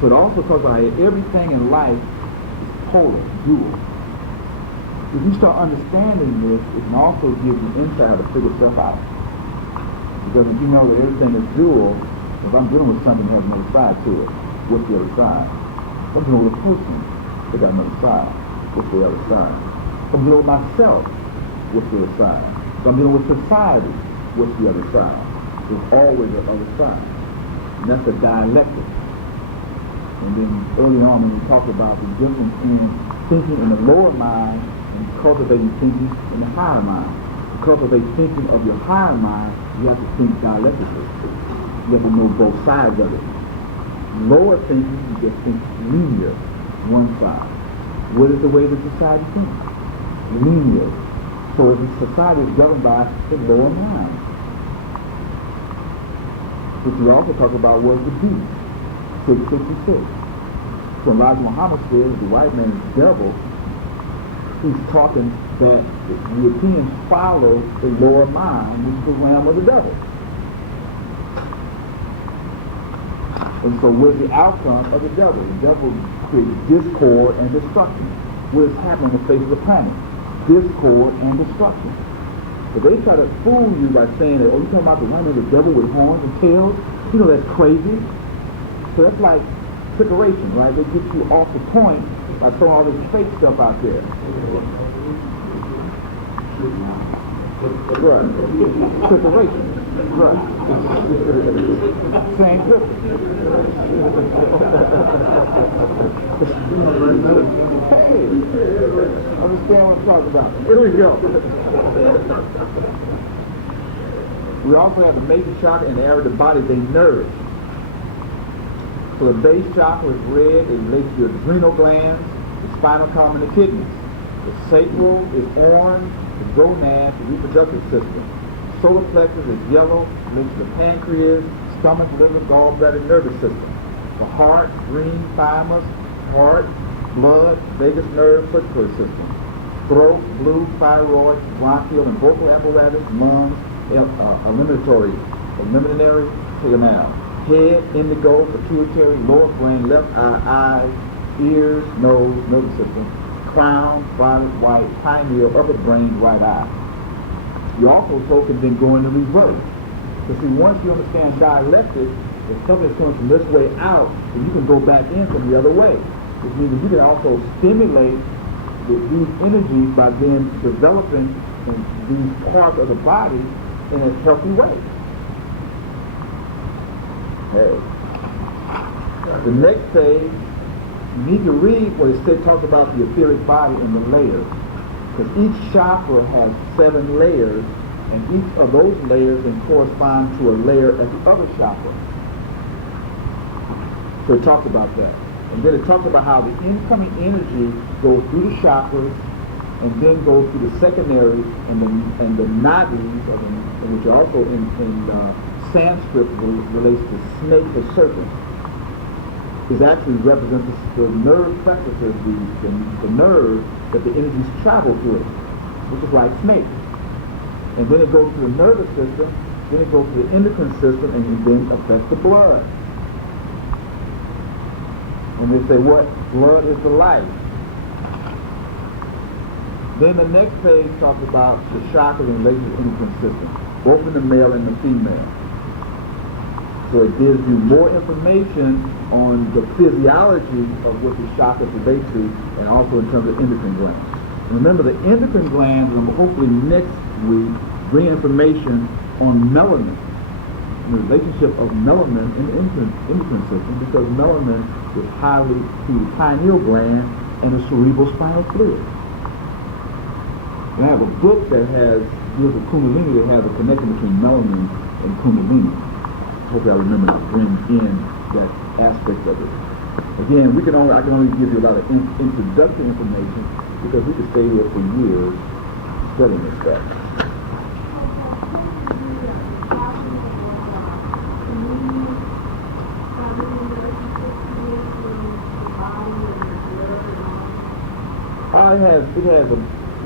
So it also talks about how everything in life is polar, dual. If you start understanding this, it can also give you insight to figure stuff out. Because if you know that everything is dual, if I'm dealing with something that has another side to it, what's the other side? If I'm dealing with a person, they got another side. What's the other side? If I'm dealing with myself, what's the other side? If I'm dealing with society, what's the other side? There's always the other side. And that's the dialectic. And then early on when we talked about the difference in thinking in the lower mind and cultivating thinking in the higher mind. To cultivate thinking of your higher mind, you have to think dialectically. You have to know both sides of it. Lower thinking, you just think linear, one side. What is the way that society thinks? Linear. So if the society is governed by the lower mind. Which we also talk about was the beast, 666. So Elijah Muhammad says the white man is the devil. He's talking that the Europeans follow the lower mind, which is the realm of the devil. And so where's the outcome of the devil? The devil creates discord and destruction. What is happening on the face of the planet? Discord and destruction. But they try to fool you by saying that, oh, you're talking about the one with the devil with horns and tails? You know, that's crazy. So that's like trickeration, right? They get you off the point by throwing all this fake stuff out there. Right. Trickeration. Right. Same purpose. Hey, understand what I'm talking about. Here we go. We also have the major chakra and the area of the body they nourish. So the base chakra is red, it relates to your adrenal glands, the spinal column, and the kidneys. The sacral is orange, the gonads, the reproductive system. Solar plexus is yellow, relates to the pancreas, stomach, liver, gallbladder, nervous system. The heart, green, thymus, heart, blood, vagus nerve, circulatory system, throat, blue, thyroid, bronchial and vocal apparatus, lungs, eliminatory canal, head, indigo, pituitary, lower brain, left eye, eyes, ears, nose, nervous system, crown, violet, white, pineal, upper brain, right eye. You also can then go into reverse. Because see, once you understand dialectic, if something is coming from this way out, then you can go back in from the other way. Which means that you can also stimulate these energies by then developing these parts of the body in a healthy way. Okay. The next page, you need to read what it talks about the etheric body and the layers. Because each chakra has 7 layers, and each of those layers then correspond to a layer at the other chakra. So it talks about that. And then it talks about how the incoming energy goes through the chakras and then goes through the secondary and the nadis, which are also in Sanskrit relates to snake or serpent. It actually represents the nerve plexuses, the nerve that the energies travel through, which is like snakes. And then it goes to the nervous system, then it goes to the endocrine system, and it then affects the blood. And they say, what? Blood is the life. Then the next page talks about the chakras in relation to the endocrine system, both in the male and the female. So it gives you more information on the physiology of what the chakras relate to, and also in terms of endocrine glands. And remember, the endocrine glands will hopefully next week bring information on melanin, the relationship of melanin in the endocrine system, because melanin is highly to the pineal gland and the cerebral spinal fluid. And I have a book that deals with Kundalini that has a connection between melanin and Kundalini. Hopefully I remember to bring in that aspect of it. Again, I can only give you a lot of introductory information because we could stay here for years studying this stuff.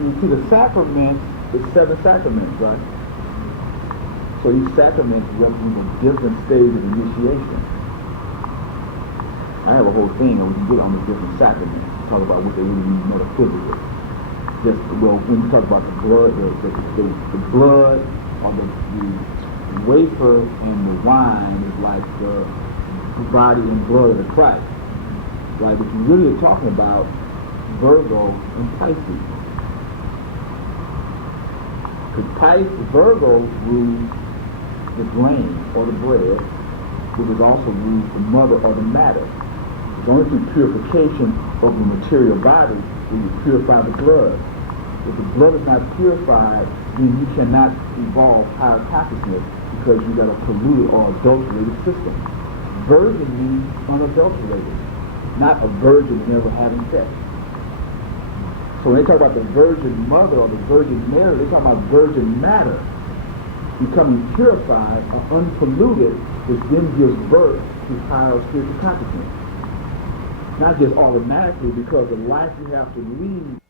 You see the sacraments, it's 7 sacraments, right? So each sacrament represents a different stage of initiation. I have a whole thing, and we can get on the different sacraments, talk about what they really mean metaphysically. When we talk about the blood, the blood or the wafer and the wine is like the body and blood of the Christ, right? But you really are talking about Virgo and Pisces. Because Virgo rules the grain or the bread, which is also rules the mother or the matter. It's only through purification of the material body will you purify the blood. If the blood is not purified, then you cannot evolve higher consciousness because you got a polluted or adulterated system. Virgin means unadulterated, not a virgin never having sex. So when they talk about the Virgin Mother or the Virgin Mary, they talk about virgin matter becoming purified or unpolluted, which then gives birth to higher spiritual consciousness. Not just automatically because the life you have to lead